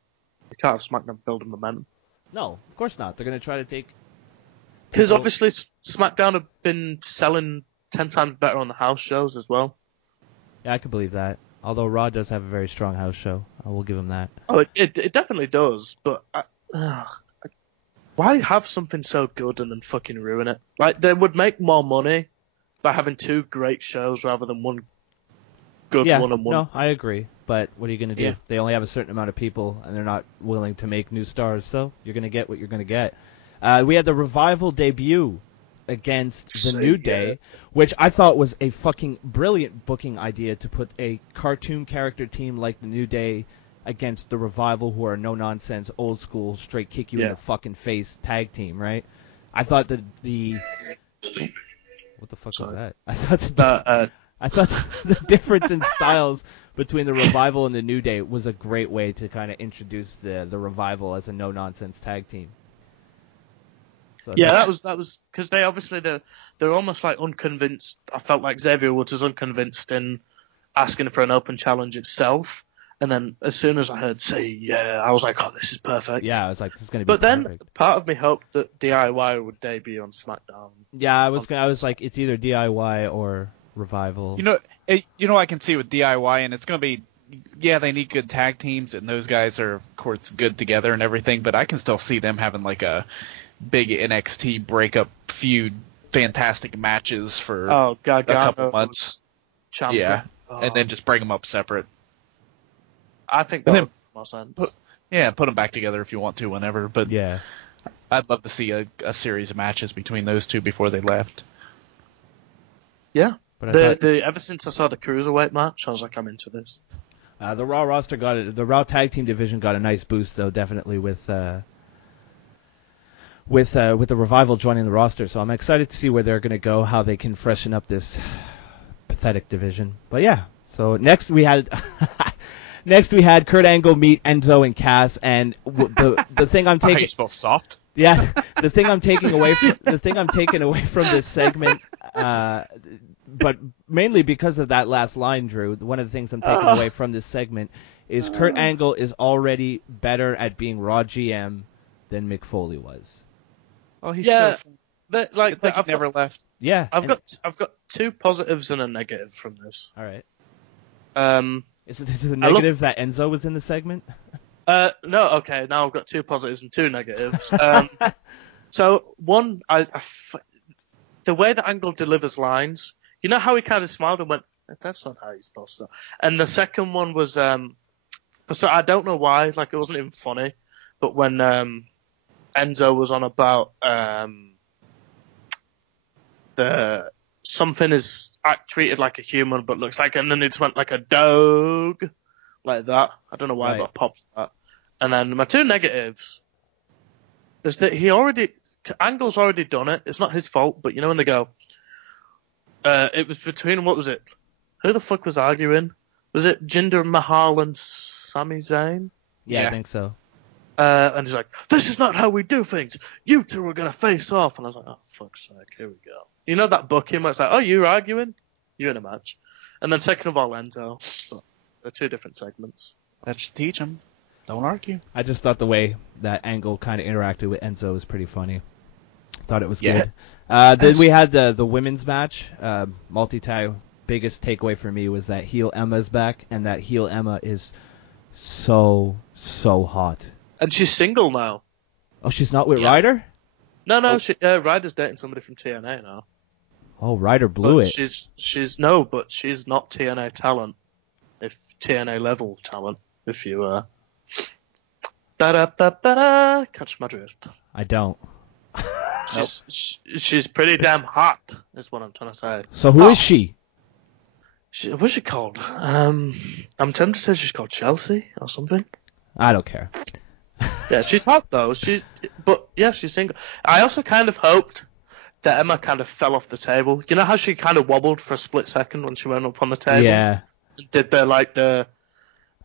You can't have SmackDown build up momentum. No, of course not. They're going to try to take... Because obviously SmackDown have been selling 10 times better on the house shows as well. Yeah, I can believe that. Although Raw does have a very strong house show. I will give him that. Oh, it definitely does, but... why have something so good and then fucking ruin it? Like, they would make more money by having 2 great shows rather than one good one-on-one. No, I agree. But what are you going to do? Yeah. They only have a certain amount of people, and they're not willing to make new stars, so you're going to get what you're going to get. We had the Revival debut against the New Day, which I thought was a fucking brilliant booking idea to put a cartoon character team like the New Day against the Revival, who are no-nonsense, old-school, straight kick you in the fucking face tag team, right? I thought that the... What the fuck was that? I thought the difference in styles between the Revival and the New Day was a great way to kind of introduce the Revival as a no-nonsense tag team. So that was because they obviously they're almost like unconvinced. I felt like Xavier Woods was unconvinced in asking for an open challenge itself. And then as soon as I heard I was like, oh, this is perfect. Yeah, I was like, this is going to be perfect. But then part of me hoped that DIY would debut on SmackDown. Yeah, I was like, it's either DIY or Revival. I can see with DIY, and it's going to be, they need good tag teams, and those guys are, of course, good together and everything, but I can still see them having like a big NXT breakup feud, fantastic matches for a couple months. Champion. Yeah, and then just bring them up separate. I think that would make more sense. Put them back together if you want to whenever, but yeah, I'd love to see a series of matches between those two before they left. Yeah, but ever since I saw the Cruiserweight match, I was like, I'm into this. The Raw roster the Raw tag team division got a nice boost, though, definitely with the Revival joining the roster. So I'm excited to see where they're going to go, how they can freshen up this pathetic division. But yeah, so next we had Next, we had Kurt Angle meet Enzo and Cass, and the thing I'm How you taking, spell soft? yeah, the thing I'm taking away from this segment, but mainly because of that last line, Drew. One of the things I'm taking away from this segment is Kurt Angle is already better at being Raw GM than Mick Foley was. Oh, he's Yeah, so like I've never left. Yeah, I've got two positives and a negative from this. All right. Um, Is it a negative that Enzo was in the segment? no, okay. Now I've got two positives and two negatives. So one, the way that Angle delivers lines, you know how he kind of smiled and went, "That's not how he's supposed to." And the second one was, so I don't know why, like it wasn't even funny, but when Enzo was on about the something is treated like a human but looks like, and then it just went like a dog, like that. I don't know why, Right. but I popped for that. And then my two negatives is that Angle's already done it. It's not his fault, but you know when they go, it was between, what was it? Who the fuck was arguing? Was it Jinder Mahal and Sami Zayn? Yeah, Yeah. I think so. And he's like, "This is not how we do things. You two are gonna face off." And I was like, "Oh fuck's sake, here we go." You know that booking where it's like, "Oh, you're arguing? You're in a match." And then second of all, Enzo. But they're two different segments. That should teach him. Don't argue. I just thought the way that Angle kind of interacted with Enzo was pretty funny. Thought it was Yeah. good. Then we had the women's match. Multi-tie. Biggest takeaway for me was that heel Emma's back, and that heel Emma is so hot. And she's single now. Oh, she's not with Yeah. Ryder? No, Ryder's dating somebody from TNA now. Oh, Ryder blew But it. she's not TNA talent. If TNA level talent, if you catch my drift. I don't. She's pretty damn hot, is what I'm trying to say. So who is she? What's she called? I'm tempted to say she's called Chelsea or something. I don't care. Yeah, she's hot though. She's single. I also kind of hoped that Emma kind of fell off the table. You know how she kind of wobbled for a split second when she went up on the table? Yeah. Did the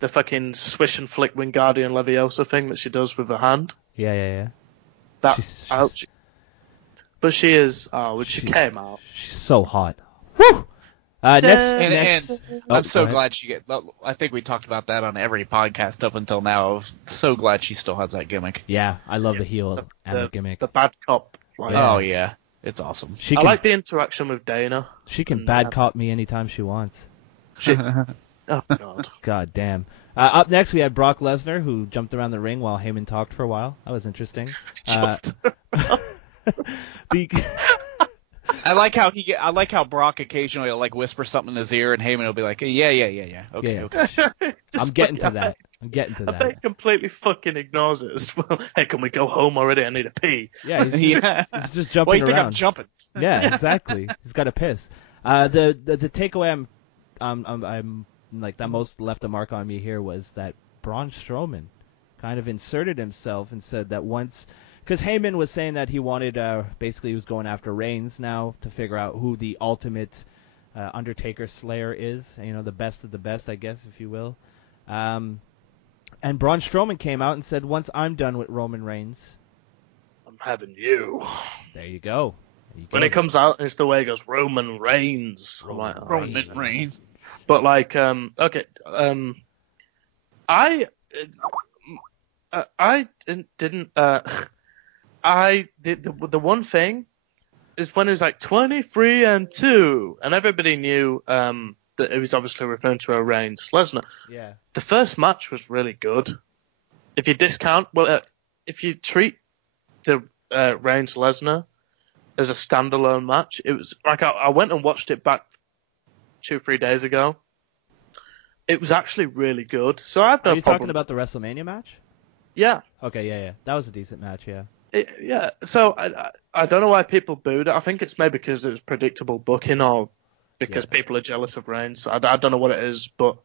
fucking swish and flick Wingardium Leviosa thing that she does with her hand? Yeah. That She's- but she is. Oh, when she came out. She's so hot. Woo! Next. And Oh, I'm so go ahead. glad I think we talked about that on every podcast up until now. I'm so glad she still has that gimmick. Yeah, I love the heel Emma gimmick. The bad cop. Like, Yeah. Oh yeah, it's awesome. She I can, like the interaction with Dana. she can bad cop me anytime she wants. She, oh god. God damn. Up next, we had Brock Lesnar, who jumped around the ring while Heyman talked for a while. That was interesting. I like how Brock occasionally will like whisper something in his ear, and Heyman will be like, "Yeah, okay, Yeah. okay." I'm getting to that. I'm getting to I bet he that. completely fucking ignores it as well. Hey, can we go home already? I need a pee. Yeah, he's just jumping Well, you think around. I'm jumping? Yeah, exactly. He's got to piss. The takeaway I'm like that most left a mark on me here was that Braun Strowman kind of inserted himself and said that once, because Heyman was saying that he wanted basically he was going after Reigns now to figure out who the ultimate Undertaker Slayer is, the best of the best, I guess, if you will. And Braun Strowman came out and said, once I'm done with Roman Reigns, I'm having you. there you go. When it comes out, it's the way it goes, Roman Reigns. I'm like, oh, Roman Reigns. But like, okay, I didn't. I did the one thing is when it was like 23-2, and everybody knew that it was obviously referring to a Reigns Lesnar. Yeah. The first match was really good. If you if you treat the Reigns Lesnar as a standalone match, it was like I went and watched it back 2-3 days ago. It was actually really good. So I have no Are you problem. talking about the WrestleMania match? Yeah. Okay, yeah. That was a decent match, yeah. Yeah. So I don't know why people booed it. I think it's maybe because it was predictable booking or because people are jealous of Reigns. I don't know what it is, but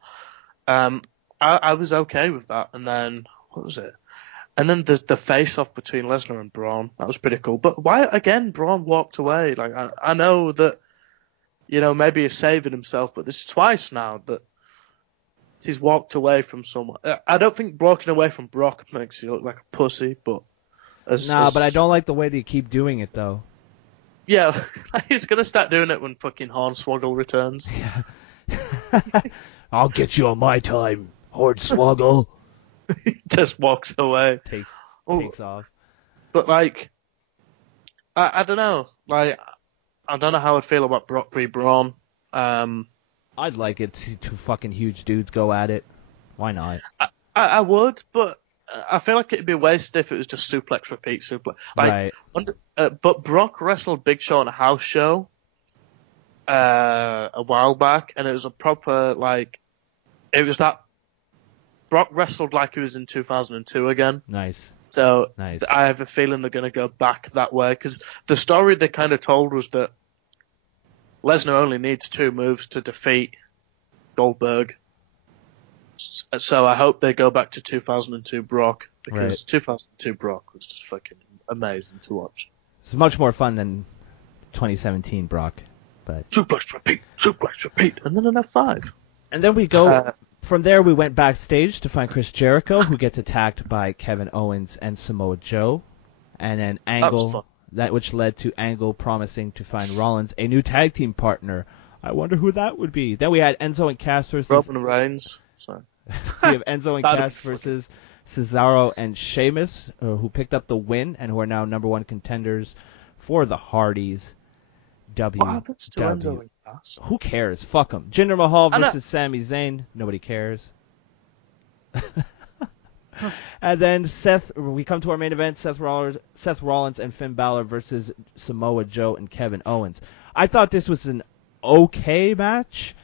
I was okay with that. And then what was it? And then the face-off between Lesnar and Braun, that was pretty cool. But why again Braun walked away? Like I know that maybe he's saving himself, but this is twice now that he's walked away from someone. I don't think walking away from Brock makes you look like a pussy, but but I don't like the way they keep doing it though. Yeah, he's gonna start doing it when fucking Hornswoggle returns. Yeah. I'll get you on my time, Hornswoggle. He just walks away. Takes off. But like, I don't know. Like, I don't know how I'd feel about Brock v. Braun. I'd like it to see two fucking huge dudes go at it. Why not? I would, but I feel like it'd be wasted if it was just suplex, repeat, suplex. Like, right. But Brock wrestled Big Show on a house show a while back, and it was a proper, like, it was that Brock wrestled like he was in 2002 again. Nice. So nice. I have a feeling they're going to go back that way, because the story they kind of told was that Lesnar only needs 2 moves to defeat Goldberg. So I hope they go back to 2002 Brock, because 2002 Brock was just fucking amazing to watch. It's much more fun than 2017 Brock. But suplex, repeat, and then an F5. And then we go, from there we went backstage to find Chris Jericho, who gets attacked by Kevin Owens and Samoa Joe. And then Angle, which led to Angle promising to find Rollins a new tag team partner. I wonder who that would be. Then we had Enzo and Cass versus... Roman Reigns. Sorry. We have Enzo and Cass versus Cesaro and Sheamus, who picked up the win and who are now number 1 contenders for the Hardys. What happens to Enzo and Cass? Who cares? Fuck them. Jinder Mahal versus Sami Zayn. Nobody cares. And then we come to our main event, Seth Rollins and Finn Balor versus Samoa Joe and Kevin Owens. I thought this was an okay match.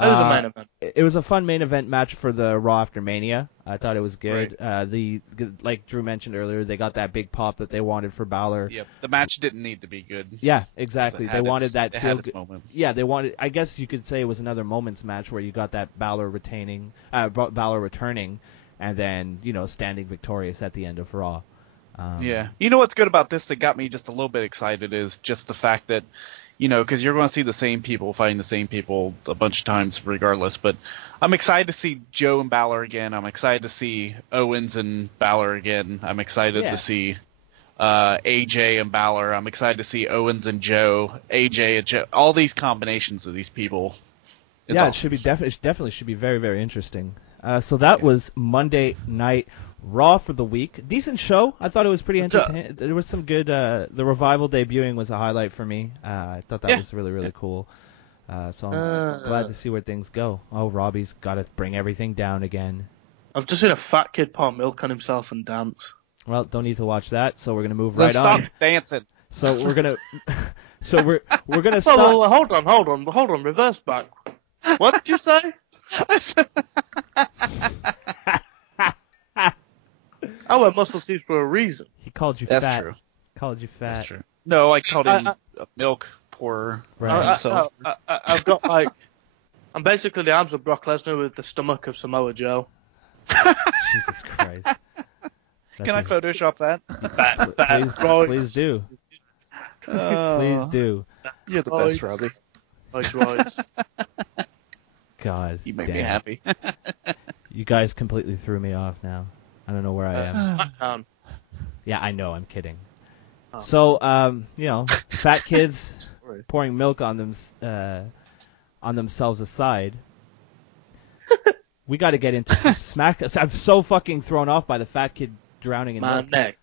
It was a main event. It was a fun main event match for the Raw After Mania. I thought it was good. Right. Like Drew mentioned earlier, they got that big pop that they wanted for Balor. Yep. The match didn't need to be good. Yeah, exactly. They wanted that feel good moment. Yeah, they wanted. I guess you could say it was another moments match where you got that Balor returning, and then standing victorious at the end of Raw. Yeah. You know what's good about this that got me just a little bit excited is just the fact that, because you're going to see the same people fighting the same people a bunch of times regardless. But I'm excited to see Joe and Balor again. I'm excited to see Owens and Balor again. I'm excited to see AJ and Balor. I'm excited to see Owens and Joe, AJ and Joe. All these combinations of these people. It should be definitely should be very, very interesting. So that was Monday Night Raw for the week. Decent show. I thought it was pretty entertaining. There was some good... the Revival debuting was a highlight for me. I thought that was really, really cool. So I'm glad to see where things go. Oh, Robbie's got to bring everything down again. I've just seen a fat kid pour milk on himself and dance. Well, don't need to watch that, so we're going to move right on. Stop dancing. So we're going to... So we're going to stop... Well, hold on, reverse back. What did you say? I wear muscle teeth for a reason. He called you That's fat. True. Called you fat. That's true. No, I called him a milk pourer. Right. I've got I'm basically the arms of Brock Lesnar with the stomach of Samoa Joe. Jesus Christ. Can I Photoshop that? Please do. Please do. You're the best, Robbie. Right. God, you make me happy. You guys completely threw me off now. I don't know where I am. Smackdown. Yeah, I know. I'm kidding. Oh. So, fat kids pouring milk on themselves aside. We got to get into some Smackdown. I'm so fucking thrown off by the fat kid drowning in milk. My neck,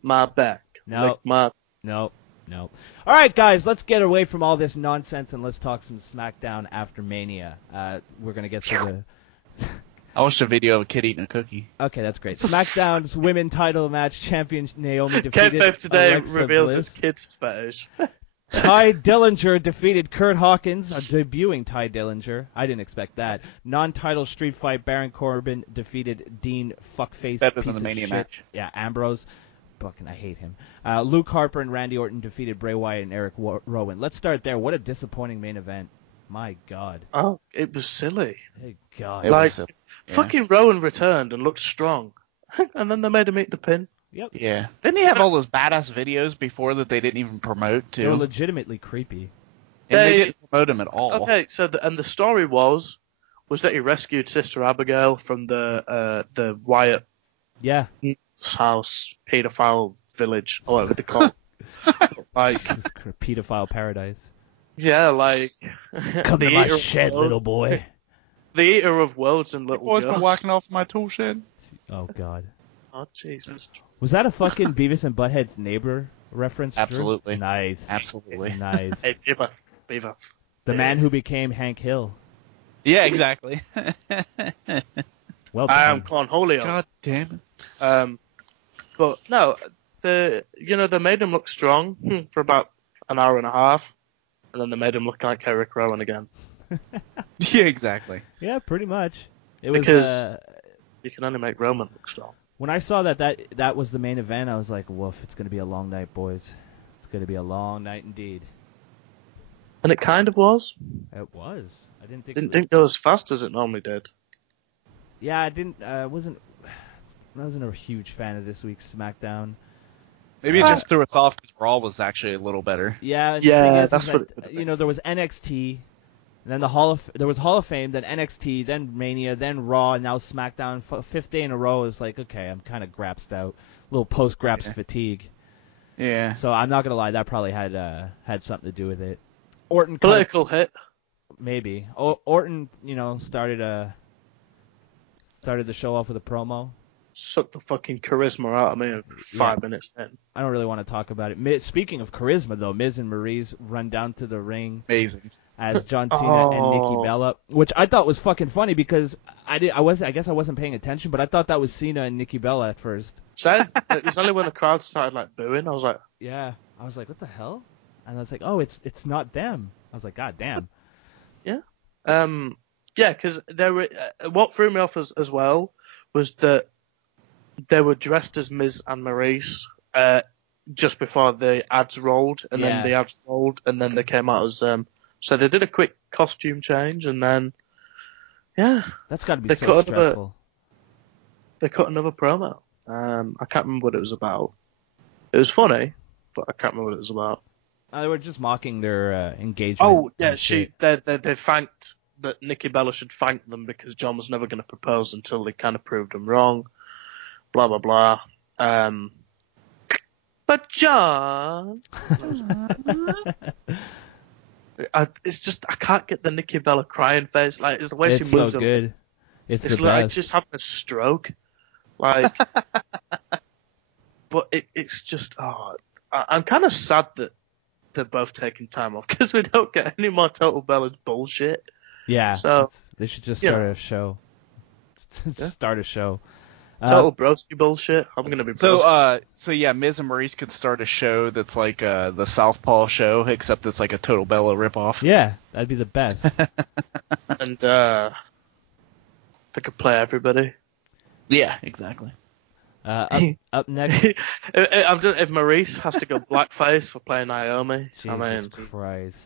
my back. No. All right, guys, let's get away from all this nonsense and let's talk some Smackdown After Mania. We're going to get to the... I watched a video of a kid eating a cookie. Okay, that's great. Smackdown's women title match champion Naomi defeated Kayfabe today Alexa reveals Bliss. his kid's fetish. Ty Dillinger defeated Kurt Hawkins, a debuting Ty Dillinger. I didn't expect that. Non-title street fight, Baron Corbin defeated Dean Fuckface. Better than the Mania match. Yeah, Ambrose. Fucking, I hate him. Luke Harper and Randy Orton defeated Bray Wyatt and Eric Rowan. Let's start there. What a disappointing main event. My God. Oh, it was silly. Hey, God. Fucking Rowan returned and looked strong. And then they made him eat the pin. Yep. Yeah. Didn't he have all those badass videos before that they didn't even promote, too? They were legitimately creepy. And they didn't promote him at all. Okay, so the story was was that he rescued Sister Abigail from the Wyatt Yeah. house pedophile village, or whatever they call it. Like, This pedophile paradise. yeah, like Come the to my eater of shed, worlds- little boy. The eater of worlds and little Boys been girls. whacking off my tool shed. Oh God. Oh Jesus! Was that a fucking Beavis and Butthead's neighbor reference? Drew? Absolutely. Nice. Absolutely. Nice. Hey, Beaver. The man who became Hank Hill. Yeah, exactly. Well I done. am Cornholio. God damn it. But no, they made him look strong for about an hour and a half, and then they made him look like Eric Rowan again. Yeah, exactly. Yeah, pretty much. It was Because you can only make Roman look strong. when I saw that was the main event, I was like, woof, it's gonna be a long night, boys. It's gonna be a long night indeed. And it kind of was. It was. I didn't think. Didn't go as fast as it normally did. Yeah, I didn't. I wasn't a huge fan of this week's SmackDown. Maybe it just threw us off because Raw was actually a little better. Yeah, and Yeah, the thing is that's what that, it- there was NXT, and then there was Hall of Fame, then NXT, then Mania, then Raw, and now SmackDown. Fifth day in a row is like, okay, I'm kind of grasped out, a little post-graps fatigue. Yeah. So I'm not gonna lie, that probably had something to do with it. Orton Political hit. maybe. Orton, started the show off with a promo. Sucked the fucking charisma out of me in 5 minutes in. I don't really want to talk about it. Speaking of charisma, though, Miz and Maryse run down to the ring Amazing. as John Cena and Nikki Bella, which I thought was fucking funny because I guess I wasn't paying attention, but I thought that was Cena and Nikki Bella at first. So it was only when the crowd started like booing, I was like, Yeah, I was like, what the hell? And I was like, oh, it's not them. I was like, god damn. yeah, because there were what threw me off as well was that they were dressed as Miz and Maryse just before the ads rolled, and then the ads rolled, and then they came out as so they did a quick costume change, and then That's got to be so stressful. They cut another promo. I can't remember what it was about. It was funny, but I can't remember what it was about. They were just mocking their engagement. Oh yeah, and shit. they thanked that Nikki Bella should thank them because John was never going to propose until they kind of proved him wrong. Blah blah blah. But John, it's just I can't get the Nikki Bella crying face. Like it's the way It's she moves. so good. It's the like best. just having a stroke. Like, but it's just I'm kind of sad that they're both taking time off because we don't get any more Total Bella's bullshit. Yeah. So they should just start a show. Start a show. Total broski bullshit. I'm gonna be So yeah, Miz and Maryse could start a show that's like the Southpaw show, except it's like a Total Bella ripoff. Yeah, that'd be the best. and they could play everybody. Yeah, exactly. Up next. If Maryse has to go blackface for playing Naomi, Jesus I mean, Christ.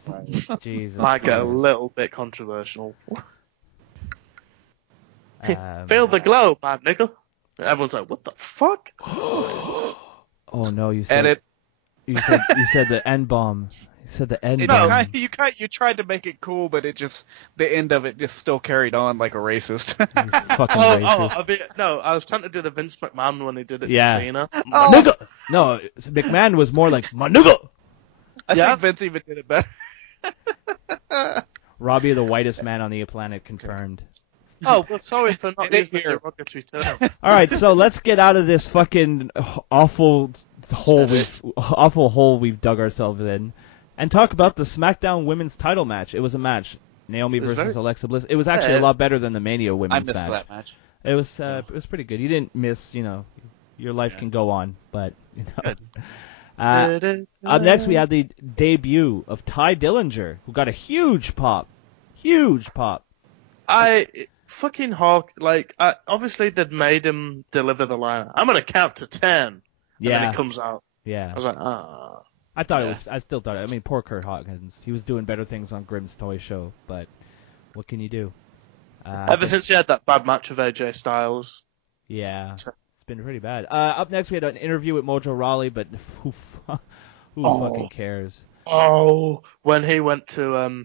Jesus. might get a Christ. little bit controversial. Um, Feel the glow, man, nigga. Everyone's like, what the fuck? Oh no, you said Edit. you said the N bomb. You said the N You bomb. tried to make it cool, but the end of it just still carried on like a racist. You fucking racist. I was trying to do the Vince McMahon when he did it Yeah. to Cena. My nigga. No, McMahon was more like my nigga. I Yeah. think Vince even did it better. Robbie, the whitest man on the planet, confirmed. Oh, well, sorry for not It using ain't the here. derogatory term. All right, so let's get out of this fucking awful hole we've dug ourselves in, and talk about the SmackDown Women's Title match. It was a match, Naomi It was versus very- Alexa Bliss. It was actually a lot better than the Mania I Women's missed match. that match. It was pretty good. You didn't miss, your life can go on, but up next we have the debut of Ty Dillinger, who got a huge pop. Fucking Hawk, obviously they'd made him deliver the line. I'm gonna count to 10. And then it comes out. Yeah. I was like, I still thought it. I mean, poor Kurt Hawkins. He was doing better things on Grimm's Toy Show, but what can you do? Ever since he had that bad match with AJ Styles. Yeah, it's been pretty bad. Up next, we had an interview with Mojo Rawley, but Who fucking cares? Oh, when he went to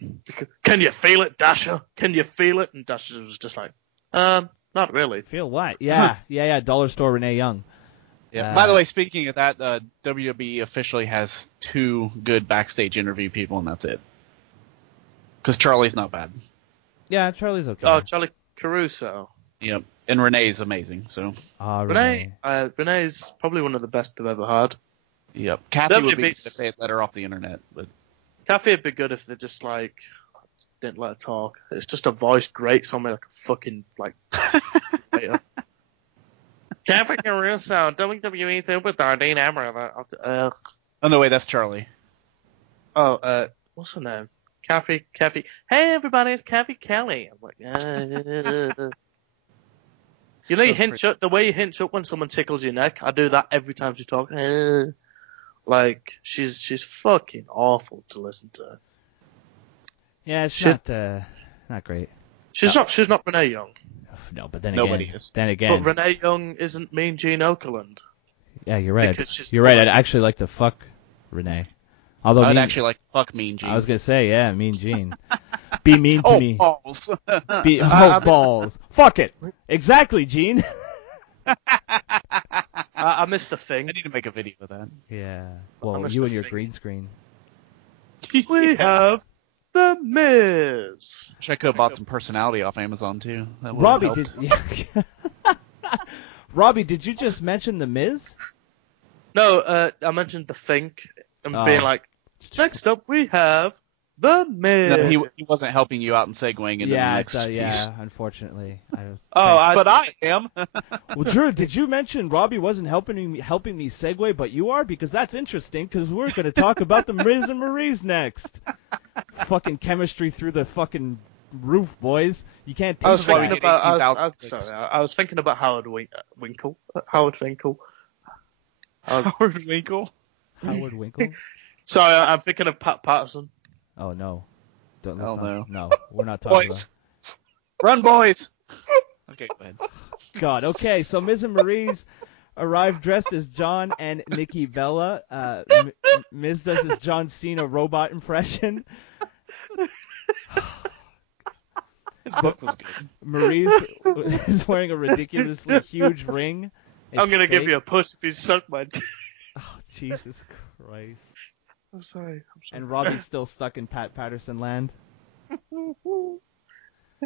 can you feel it, Dasher? Can you feel it? And Dasher was just like, not really. Feel what? Yeah. Dollar Store Renee Young. Yeah. By the way, speaking of that, WWE officially has 2 good backstage interview people, and that's it. Because Charlie's not bad. Yeah, Charlie's okay. Oh, Charlie Caruso. Yep. And Renee's amazing. So. Renee's probably one of the best they've ever had. Yep. Kathy would be good WB's if they had let her off the internet, but. Kathy would be good if they just like didn't let her talk. It's just a voice grates on me like a fucking like. Kathy Caruso, WWE Superstar, Dean Amber. Oh no, wait, that's Charlie. Oh, what's her name? Kathy. Hey everybody, it's Kathy Kelly. I'm like, You know, you hinge up the way you hinge up when someone tickles your neck. I do that every time she talks. Like she's fucking awful to listen to. Yeah, she's not great. She's not Renee Young. No, but then Nobody again, is. But Renee Young isn't Mean Gene Okerlund. Yeah, you're right. Because You're right. I'd actually like to fuck Renee. Although I'd actually like to fuck Mean Gene. I was gonna say, yeah, Mean Gene. Be mean to me. Balls. Balls. Fuck it. Exactly, Gene. I missed the thing. I need to make a video of that. Yeah. Well, you and your green screen. We have The Miz. Wish I could have bought some personality off Amazon too. That would've Robbie, helped. Robbie, did you just mention The Miz? No, I mentioned the Think and being like, next up we have The Miz. No, he wasn't helping you out and segueing into the next piece. Yeah, unfortunately. But I am. Well, Drew, did you mention Robbie wasn't helping me segue, but you are? Because that's interesting, because we're going to talk about the Miz and Maryse next. Fucking chemistry through the fucking roof, boys. You can't teach I was thinking that. about I was thinking about Howard Winkle. Howard Winkle. Sorry, I'm thinking of Pat Patterson. Oh no! No, we're not talking boys. Run, boys! Okay, go ahead. God, okay, so Miz and Maryse arrived dressed as John and Nikki Bella. Miz does his John Cena robot impression. His book was good. Maryse is wearing a ridiculously huge ring. I'm going to give you a push if you suck my dick. Oh, Jesus Christ. I'm sorry. And Robbie's still stuck in Pat Patterson land.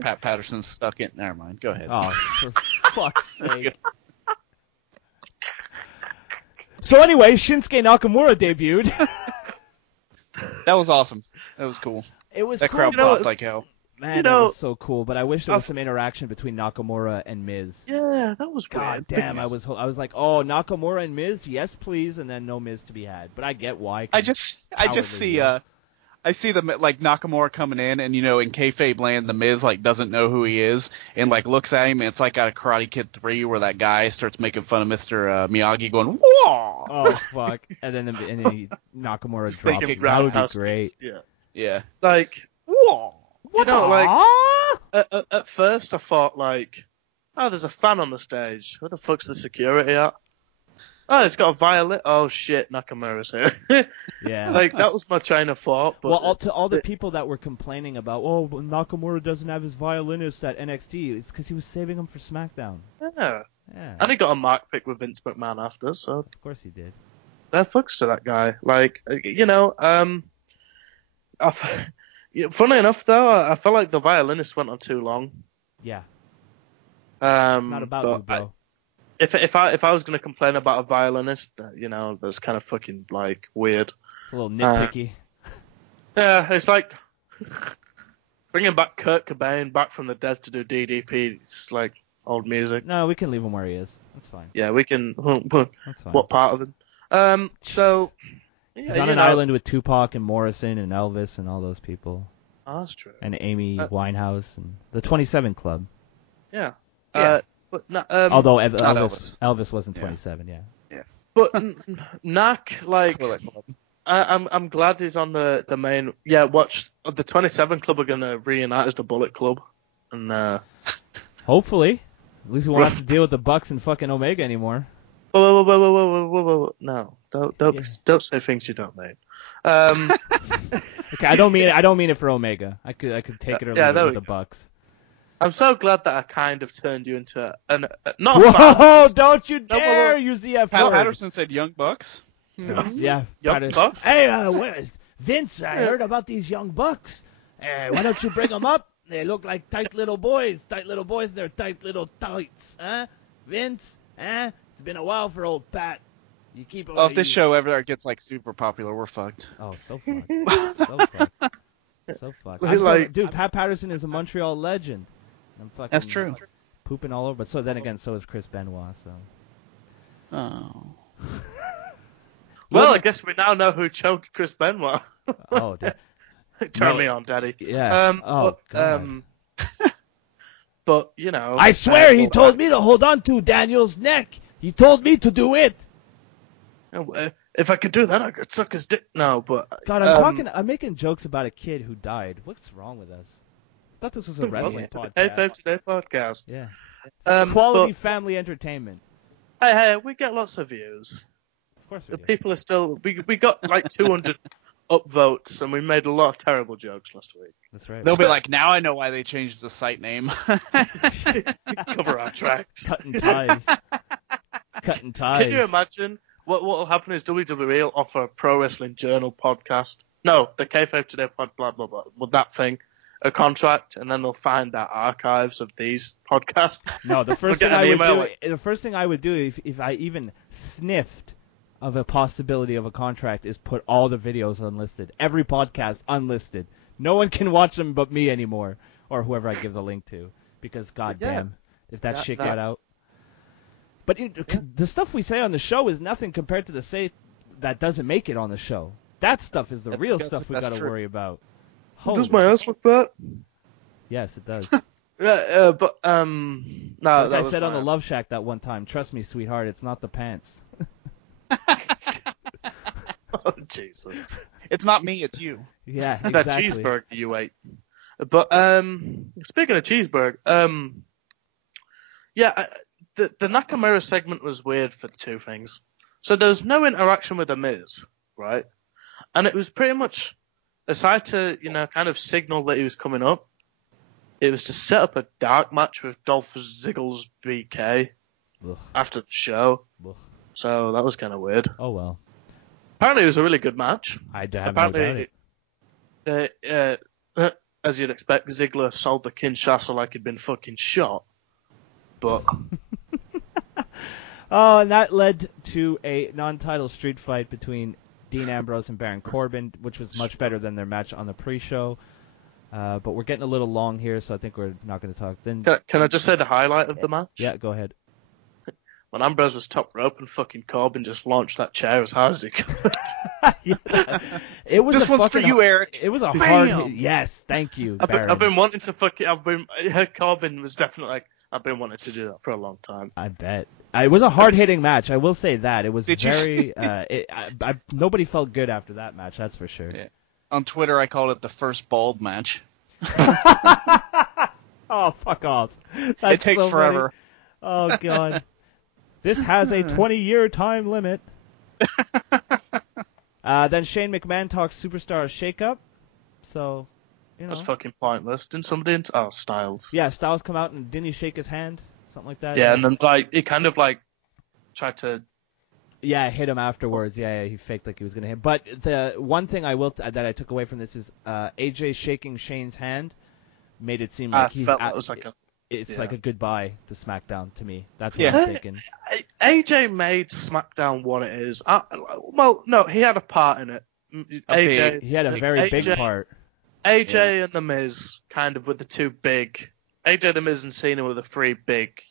Pat Patterson's stuck in. Never mind. Go ahead. Oh, for fuck's sake. So anyway, Shinsuke Nakamura debuted. That was awesome. That was cool. It was that cool. crowd popped like hell. Man, that was so cool. But I wish there was some interaction between Nakamura and Miz. Yeah, that was God damn, I was like, oh, Nakamura and Miz, yes please, and then no Miz to be had. But I get why. I just see I see the like Nakamura coming in, and in Kayfabe land, the Miz like doesn't know who he is, and like looks at him, and it's like out of Karate Kid 3 where that guy starts making fun of Mr. Miyagi, going whoa. Oh fuck! and then Nakamura drops. That would be great. Yeah. Like whoa. At first I thought like, oh, there's a fan on the stage. Where the fuck's the security at? Oh, it's got a violin. Oh shit, Nakamura's here. Yeah. Like that was my train of thought. But well, to all the people that were complaining about, oh, Nakamura doesn't have his violinist at NXT, it's because he was saving him for SmackDown. Yeah. And he got a mark pick with Vince McMahon after, so. Of course he did. Fair fucks to that guy. Like, funny enough, though, I felt like the violinist went on too long. Yeah. It's not about you, bro. If I was gonna complain about a violinist, that's kind of fucking like weird. It's a little nitpicky. Yeah, it's like bringing back Kurt Cobain back from the dead to do DDP. It's like old music. No, we can leave him where he is. That's fine. Yeah, we can. That's fine. What part of him? So. He's on an island with Tupac and Morrison and Elvis and all those people. Oh, that's true. And Amy Winehouse and the 27 Club. Yeah. But although Elvis wasn't 27, yeah. But Nak, like, I'm glad he's on the main. Yeah, watch the 27 Club are gonna reunite as the Bullet Club, and hopefully, at least we won't have to deal with the Bucks and fucking Omega anymore. Whoa. No. Don't say things you don't mean. Okay, I don't mean it for Omega. I could take it or leave it with the Bucks. I'm so glad that I kind of turned you into not. Whoa! Don't you dare use the F word. Patterson said Young Bucks. Yeah, Young Bucks. Hey, Vince, I heard about these Young Bucks. Why don't you bring them up? They look like tight little boys in their tight little tights, huh? Vince, huh? It's been a while for old Pat. You keep. Oh, if this show ever gets like super popular, we're fucked. Oh, so fucked. So fucked. Dude, Pat Patterson is a Montreal legend. I'm fucking. That's true. Pooping all over, but so then again, so is Chris Benoit. So. Oh. Well, I guess we now know who choked Chris Benoit. Oh, turn me on, Daddy. Yeah. But you know. I swear, he told me to hold on to Daniel's neck. He told me to do it. If I could do that, I could suck his dick. No, but God, I'm making jokes about a kid who died. What's wrong with us? I thought this was a wrestling podcast. Kayfabe Today podcast. Yeah. Quality family entertainment. Hey, we get lots of views. Of course we do. People are still. We got like 200 upvotes, and we made a lot of terrible jokes last week. That's right. They'll be like, now I know why they changed the site name. Cover our tracks. Cutting ties. Can you imagine? What will happen is WWE will offer a Pro Wrestling Journal podcast. No, the Kayfabe Today pod, blah, blah, blah. With that thing, a contract, and then they'll find our archives of these podcasts. No, the first thing I would do if I even sniffed of a possibility of a contract is put all the videos unlisted. Every podcast unlisted. No one can watch them but me anymore, or whoever I give the link to. Because goddamn, if that shit got out. But the stuff we say on the show is nothing compared to the say that doesn't make it on the show. That stuff is the real stuff we got to worry about. Does my ass look fat? Yes, it does. No. Like I said on the Love Shack that one time. Trust me, sweetheart, it's not the pants. Oh Jesus! It's not me, it's you. Yeah, exactly. That cheeseburger you ate. But speaking of cheeseburger, the Nakamura segment was weird for two things. So there was no interaction with The Miz, right? And it was pretty much, aside to, kind of signal that he was coming up, it was to set up a dark match with Dolph Ziggler's BK after the show. Ugh. So that was kind of weird. Oh, well. Apparently it was a really good match. I have no doubt it. As you'd expect, Ziggler sold the Kinshasa like he'd been fucking shot. But... Oh, and that led to a non-title street fight between Dean Ambrose and Baron Corbin, which was much better than their match on the pre-show. But we're getting a little long here, so I think we're not going to talk. Then Can I just say the highlight of the match? Yeah, go ahead. When Ambrose was top rope and fucking Corbin just launched that chair as hard as he could. Yeah. It was this one's for you, Eric. It was a hard hit. Yes, thank you, Baron. I've been wanting to Corbin was definitely like, I've been wanting to do that for a long time. I bet. It was a hard-hitting match. I will say that. It was very... nobody felt good after that match, that's for sure. Yeah. On Twitter, I called it the first bald match. Oh, fuck off. It takes forever. Funny. Oh, God. This has a 20-year time limit. Then Shane McMahon talks Superstar shakeup. So, That's fucking pointless. Didn't somebody... Styles. Yeah, Styles come out and didn't he shake his hand? Something like that. Yeah, and then he kind of tried to. Yeah, hit him afterwards. Yeah, he faked like he was gonna hit. But the one thing that I took away from this is AJ shaking Shane's hand made it seem like it's like a goodbye to SmackDown to me. That's what I'm thinking. AJ made SmackDown what it is. No, he had a part in it. AJ, he had a very big part. AJ and The Miz kind of with the two big. AJ, The Miz, and Cena were the three big,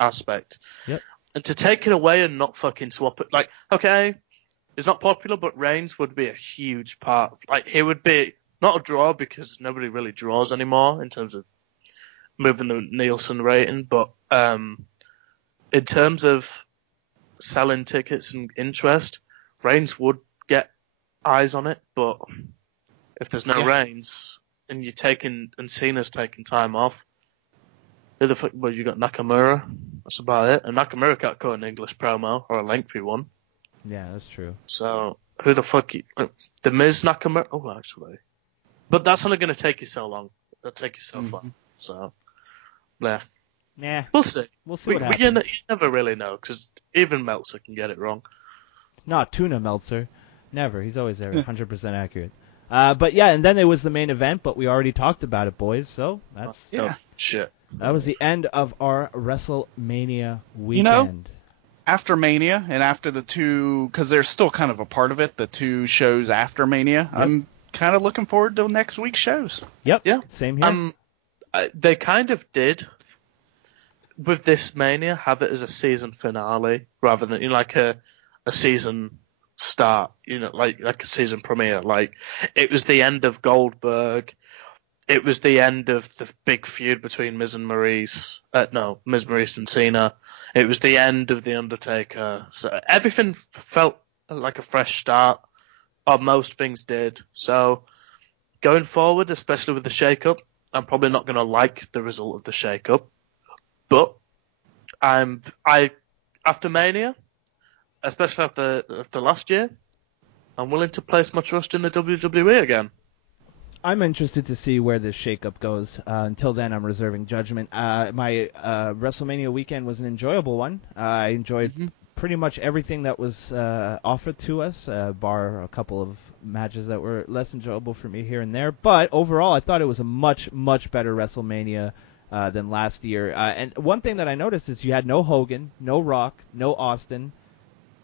aspect. Yep. And to take it away and not fucking swap it, okay, it's not popular, but Reigns would be a huge part. He would be not a draw because nobody really draws anymore in terms of moving the Nielsen rating, but in terms of selling tickets and interest, Reigns would get eyes on it. But if there's no Reigns and Cena's taking time off. You got Nakamura. That's about it. And Nakamura can't cut an English promo or a lengthy one. Yeah, that's true. So who the fuck? The Miz Nakamura? Oh, actually, but that's only going to take you so long. It'll take you so far. So yeah, Nah, we'll see. We'll see what happens. You never really know because even Meltzer can get it wrong. Not Tuna Meltzer. Never. He's always there, 100% accurate. But yeah, and then it was the main event, but we already talked about it, boys. So that's Shit. That was the end of our WrestleMania weekend. You know, after Mania and after the two, because they're still kind of a part of it, the two shows after Mania, Yep. I'm kind of looking forward to next week's shows. Yep. Yeah. Same here. They kind of did with this Mania have it as a season finale rather than like a season start, like a season premiere. Like it was the end of Goldberg. It was the end of the big feud between Miz Maurice and Cena. It was the end of the Undertaker. So everything felt like a fresh start, or most things did. So going forward, especially with the shake-up, I'm probably not going to like the result of the shake-up. But after Mania, especially after last year, I'm willing to place my trust in the WWE again. I'm interested to see where this shakeup goes. Until then, I'm reserving judgment. My WrestleMania weekend was an enjoyable one. I enjoyed pretty much everything that was offered to us, bar a couple of matches that were less enjoyable for me here and there. But overall, I thought it was a much, much better WrestleMania than last year. And one thing that I noticed is you had no Hogan, no Rock, no Austin,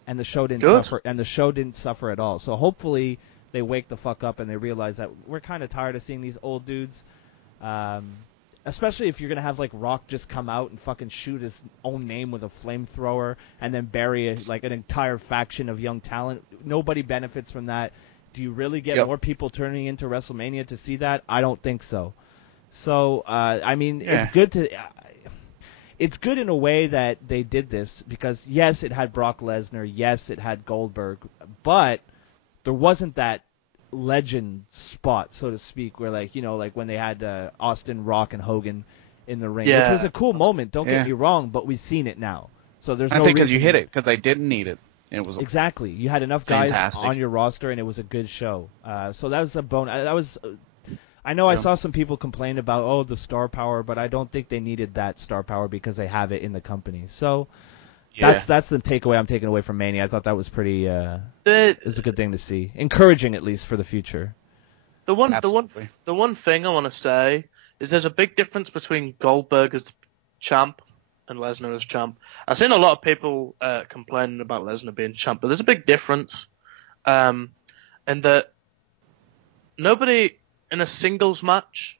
and the show didn't suffer. And the show didn't suffer at all. So hopefully they wake the fuck up and they realize that we're kind of tired of seeing these old dudes, especially if you're going to have like Rock just come out and fucking shoot his own name with a flamethrower and then bury an entire faction of young talent. Nobody benefits from that. Do you really get more people turning into WrestleMania to see that? I don't think so. So, it's good to... It's good in a way that they did this because, yes, it had Brock Lesnar, yes, it had Goldberg, but there wasn't that legend spot, so to speak, where like when they had Austin, Rock, and Hogan in the ring, which was a cool moment. Don't get me wrong, but we've seen it now, so there's. I think because you hit it because they didn't need it. And it was exactly. You had enough guys fantastic on your roster, and it was a good show. So that was a bonus. That was. I know I saw some people complain about the star power, but I don't think they needed that star power because they have it in the company. So. That's the takeaway I'm taking away from Mania. I thought that was pretty. It was a good thing to see, encouraging at least for the future. The one thing I want to say is there's a big difference between Goldberg as champ and Lesnar as champ. I've seen a lot of people complaining about Lesnar being champ, but there's a big difference, in that nobody in a singles match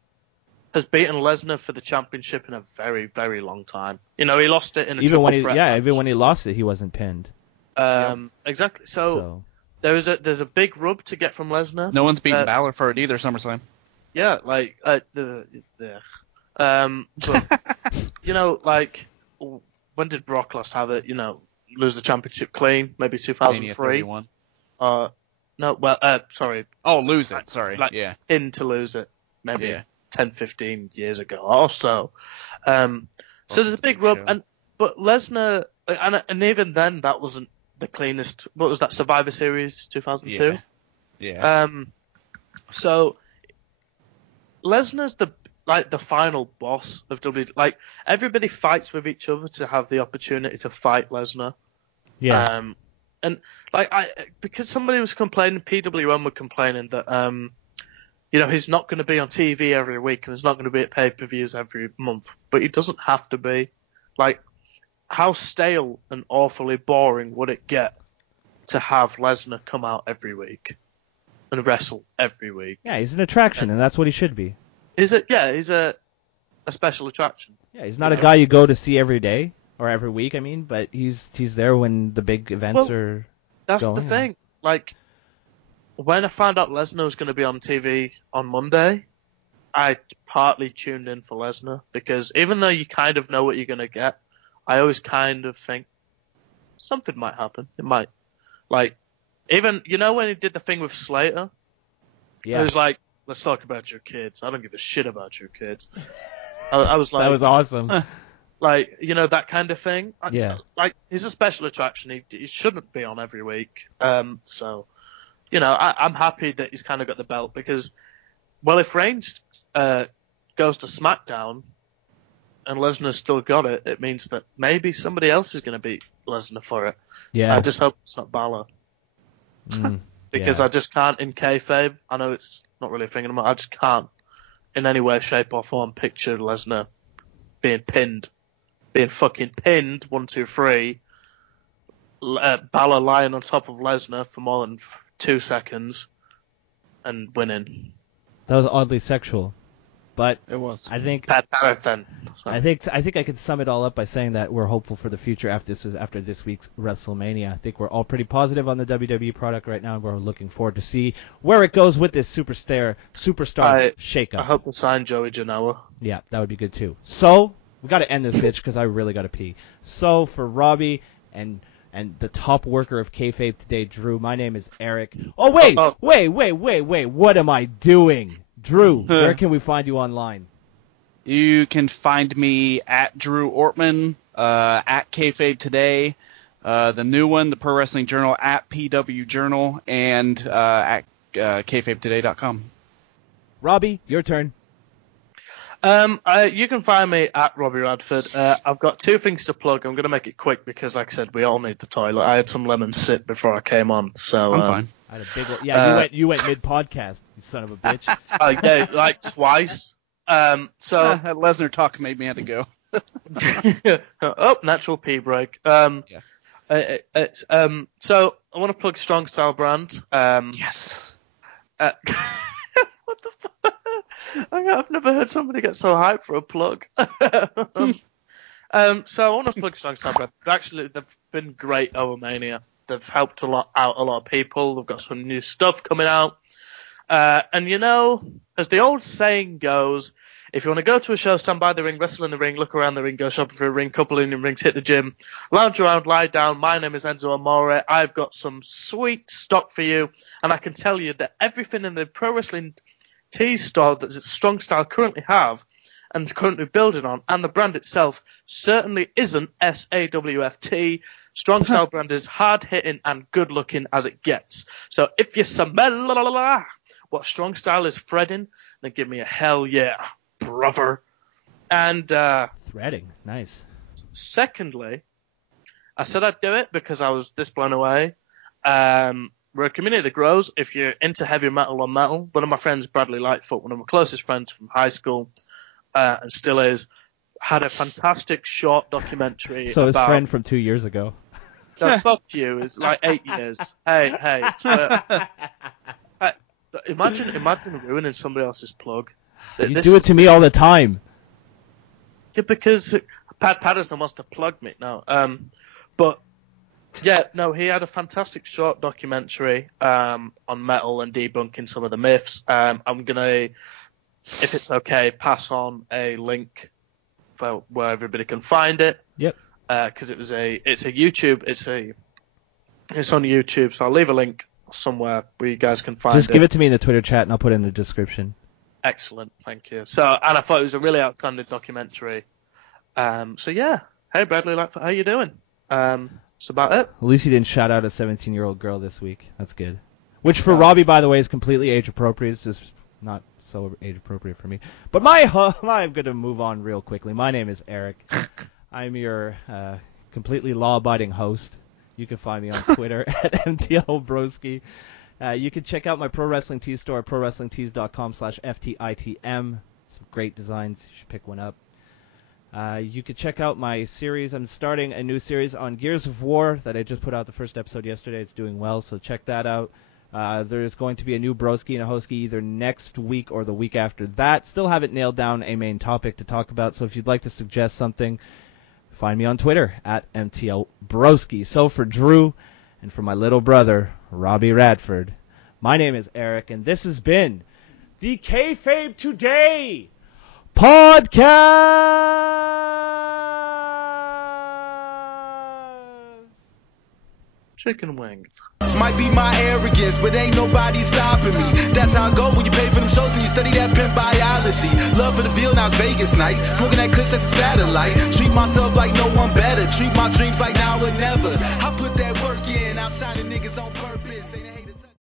has beaten Lesnar for the championship in a very, very long time. He lost it in a triple threat match. Even when he lost it, he wasn't pinned. Exactly. So there's a big rub to get from Lesnar. No one's beaten Balor for it either, SummerSlam. Yeah, like but like when did Brock last have it? Lose the championship clean? Maybe 2003. Sorry. Oh, lose it. Sorry. In to lose it. Maybe 10, 15 years ago or so. So there's a big rub. But Lesnar, and even then, that wasn't the cleanest. What was that, Survivor Series 2002? Yeah. So Lesnar's the final boss of WWE. Like, everybody fights with each other to have the opportunity to fight Lesnar. Yeah. And because somebody was complaining, PWM were complaining that he's not going to be on TV every week and he's not going to be at pay-per-views every month. But he doesn't have to be. Like, how stale and awfully boring would it get to have Lesnar come out every week and wrestle every week? Yeah, he's an attraction, and that's what he should be. He's a special attraction. Yeah, he's not a guy you go to see every day or every week, but he's there when the big events are That's going. the thing. Like, when I found out Lesnar was going to be on TV on Monday, I partly tuned in for Lesnar because even though you kind of know what you're going to get, I always kind of think something might happen. It might. Like, even, when he did the thing with Slater? Yeah. It was like, let's talk about your kids. I don't give a shit about your kids. I was like... That was awesome. Like, that kind of thing. Yeah. Like, he's a special attraction. He shouldn't be on every week. So, I'm happy that he's kind of got the belt because, well, if Reigns goes to SmackDown and Lesnar's still got it, it means that maybe somebody else is going to beat Lesnar for it. Yeah. I just hope it's not Balor. Because I just can't in kayfabe. I know it's not really a thing anymore. I just can't in any way, shape or form picture Lesnar being pinned. Being fucking pinned, 1, 2, 3. Balor lying on top of Lesnar for more than 2 seconds and winning. That was oddly sexual, but It was. I think Then. I think I could sum it all up by saying that we're hopeful for the future after this week's WrestleMania. I think we're all pretty positive on the WWE product right now, and we're looking forward to see where it goes with this superstar shakeup. I hope they sign Joey Janela. Yeah, that would be good too. So we got to end this bitch because I really got to pee. So for Robbie and the top worker of kayfabe today, Drew, my name is Eric. Oh wait, wait! What am I doing, Drew? Where can we find you online? You can find me at Drew Ortman, at Kayfabe Today, the new one, the Pro Wrestling Journal, at PW Journal, and at kayfabetoday.com. Robbie, your turn. You can find me at Robbie Radford. I've got 2 things to plug. I'm going to make it quick because, like I said, we all need the toilet. I had some lemon sip before I came on, so I'm fine. I had a big one. Yeah, you went mid podcast, you son of a bitch. Yeah, like twice. That Lesnar talk made me have to go. Natural pee break. So I want to plug Strong Style brand. Yes. What the fuck? I've never heard somebody get so hyped for a plug. So I want to plug Strong Style brand. Actually, they've been great over Mania. They've helped out a lot of people. They've got some new stuff coming out. And as the old saying goes, if you want to go to a show, stand by the ring, wrestle in the ring, look around the ring, go shopping for a ring, couple in the rings, hit the gym, lounge around, lie down. My name is Enzo Amore. I've got some sweet stock for you, and I can tell you that everything in the Pro Wrestling Tees store that Strong Style currently have and currently building on, and the brand itself certainly isn't SAWFT. Strong Style brand is hard-hitting and good-looking as it gets. So if you smell what Strong Style is threading, then give me a hell yeah, brother. And Threading, nice. Secondly, I said I'd do it because I was this blown away. We're a community that grows. If you're into heavy metal or metal, one of my friends, Bradley Lightfoot, one of my closest friends from high school, and still is, had a fantastic short documentary. So his friend from 2 years ago. No, fuck you. It's like 8 years. Hey. Imagine ruining somebody else's plug. You do it to me all the time. Yeah, because Pat Patterson wants to plug me now. But yeah, no, he had a fantastic short documentary on metal and debunking some of the myths. I'm gonna, if it's okay, pass on a link for where everybody can find it. Yep. Because it's a YouTube. It's on YouTube, so I'll leave a link somewhere where you guys can find it. Just give it to me in the Twitter chat, and I'll put it in the description. Excellent, thank you. So, and I thought it was a really outstanding documentary. So yeah, hey Bradley, how you doing? That's about it. At least you didn't shout out a 17-year-old girl this week. That's good. Which for Robbie, by the way, is completely age appropriate. It's just not so age appropriate for me. But I'm going to move on real quickly. My name is Eric. I'm your completely law-abiding host. You can find me on Twitter at MTLBroski. You can check out my Pro Wrestling Tees store at prowrestlingtees.com/FTITM. Some great designs. You should pick one up. You can check out my series. I'm starting a new series on Gears of War that I just put out the first episode yesterday. It's doing well, so check that out. There's going to be a new Broski and a Hosky either next week or the week after that. Still haven't nailed down a main topic to talk about, so if you'd like to suggest something, find me on Twitter at MTLBroski. So for Drew and for my little brother, Robbie Radford, my name is Eric, and this has been the Kayfabe Today podcast. Chicken wings. Might be my arrogance, but ain't nobody stopping me. That's how I go when you pay for them shows and you study that pimp biology. Love for the field, now it's Vegas nights. Smoking that kush, that's a satellite. Treat myself like no one better. Treat my dreams like now or never. I put that work in, outshining niggas on purpose.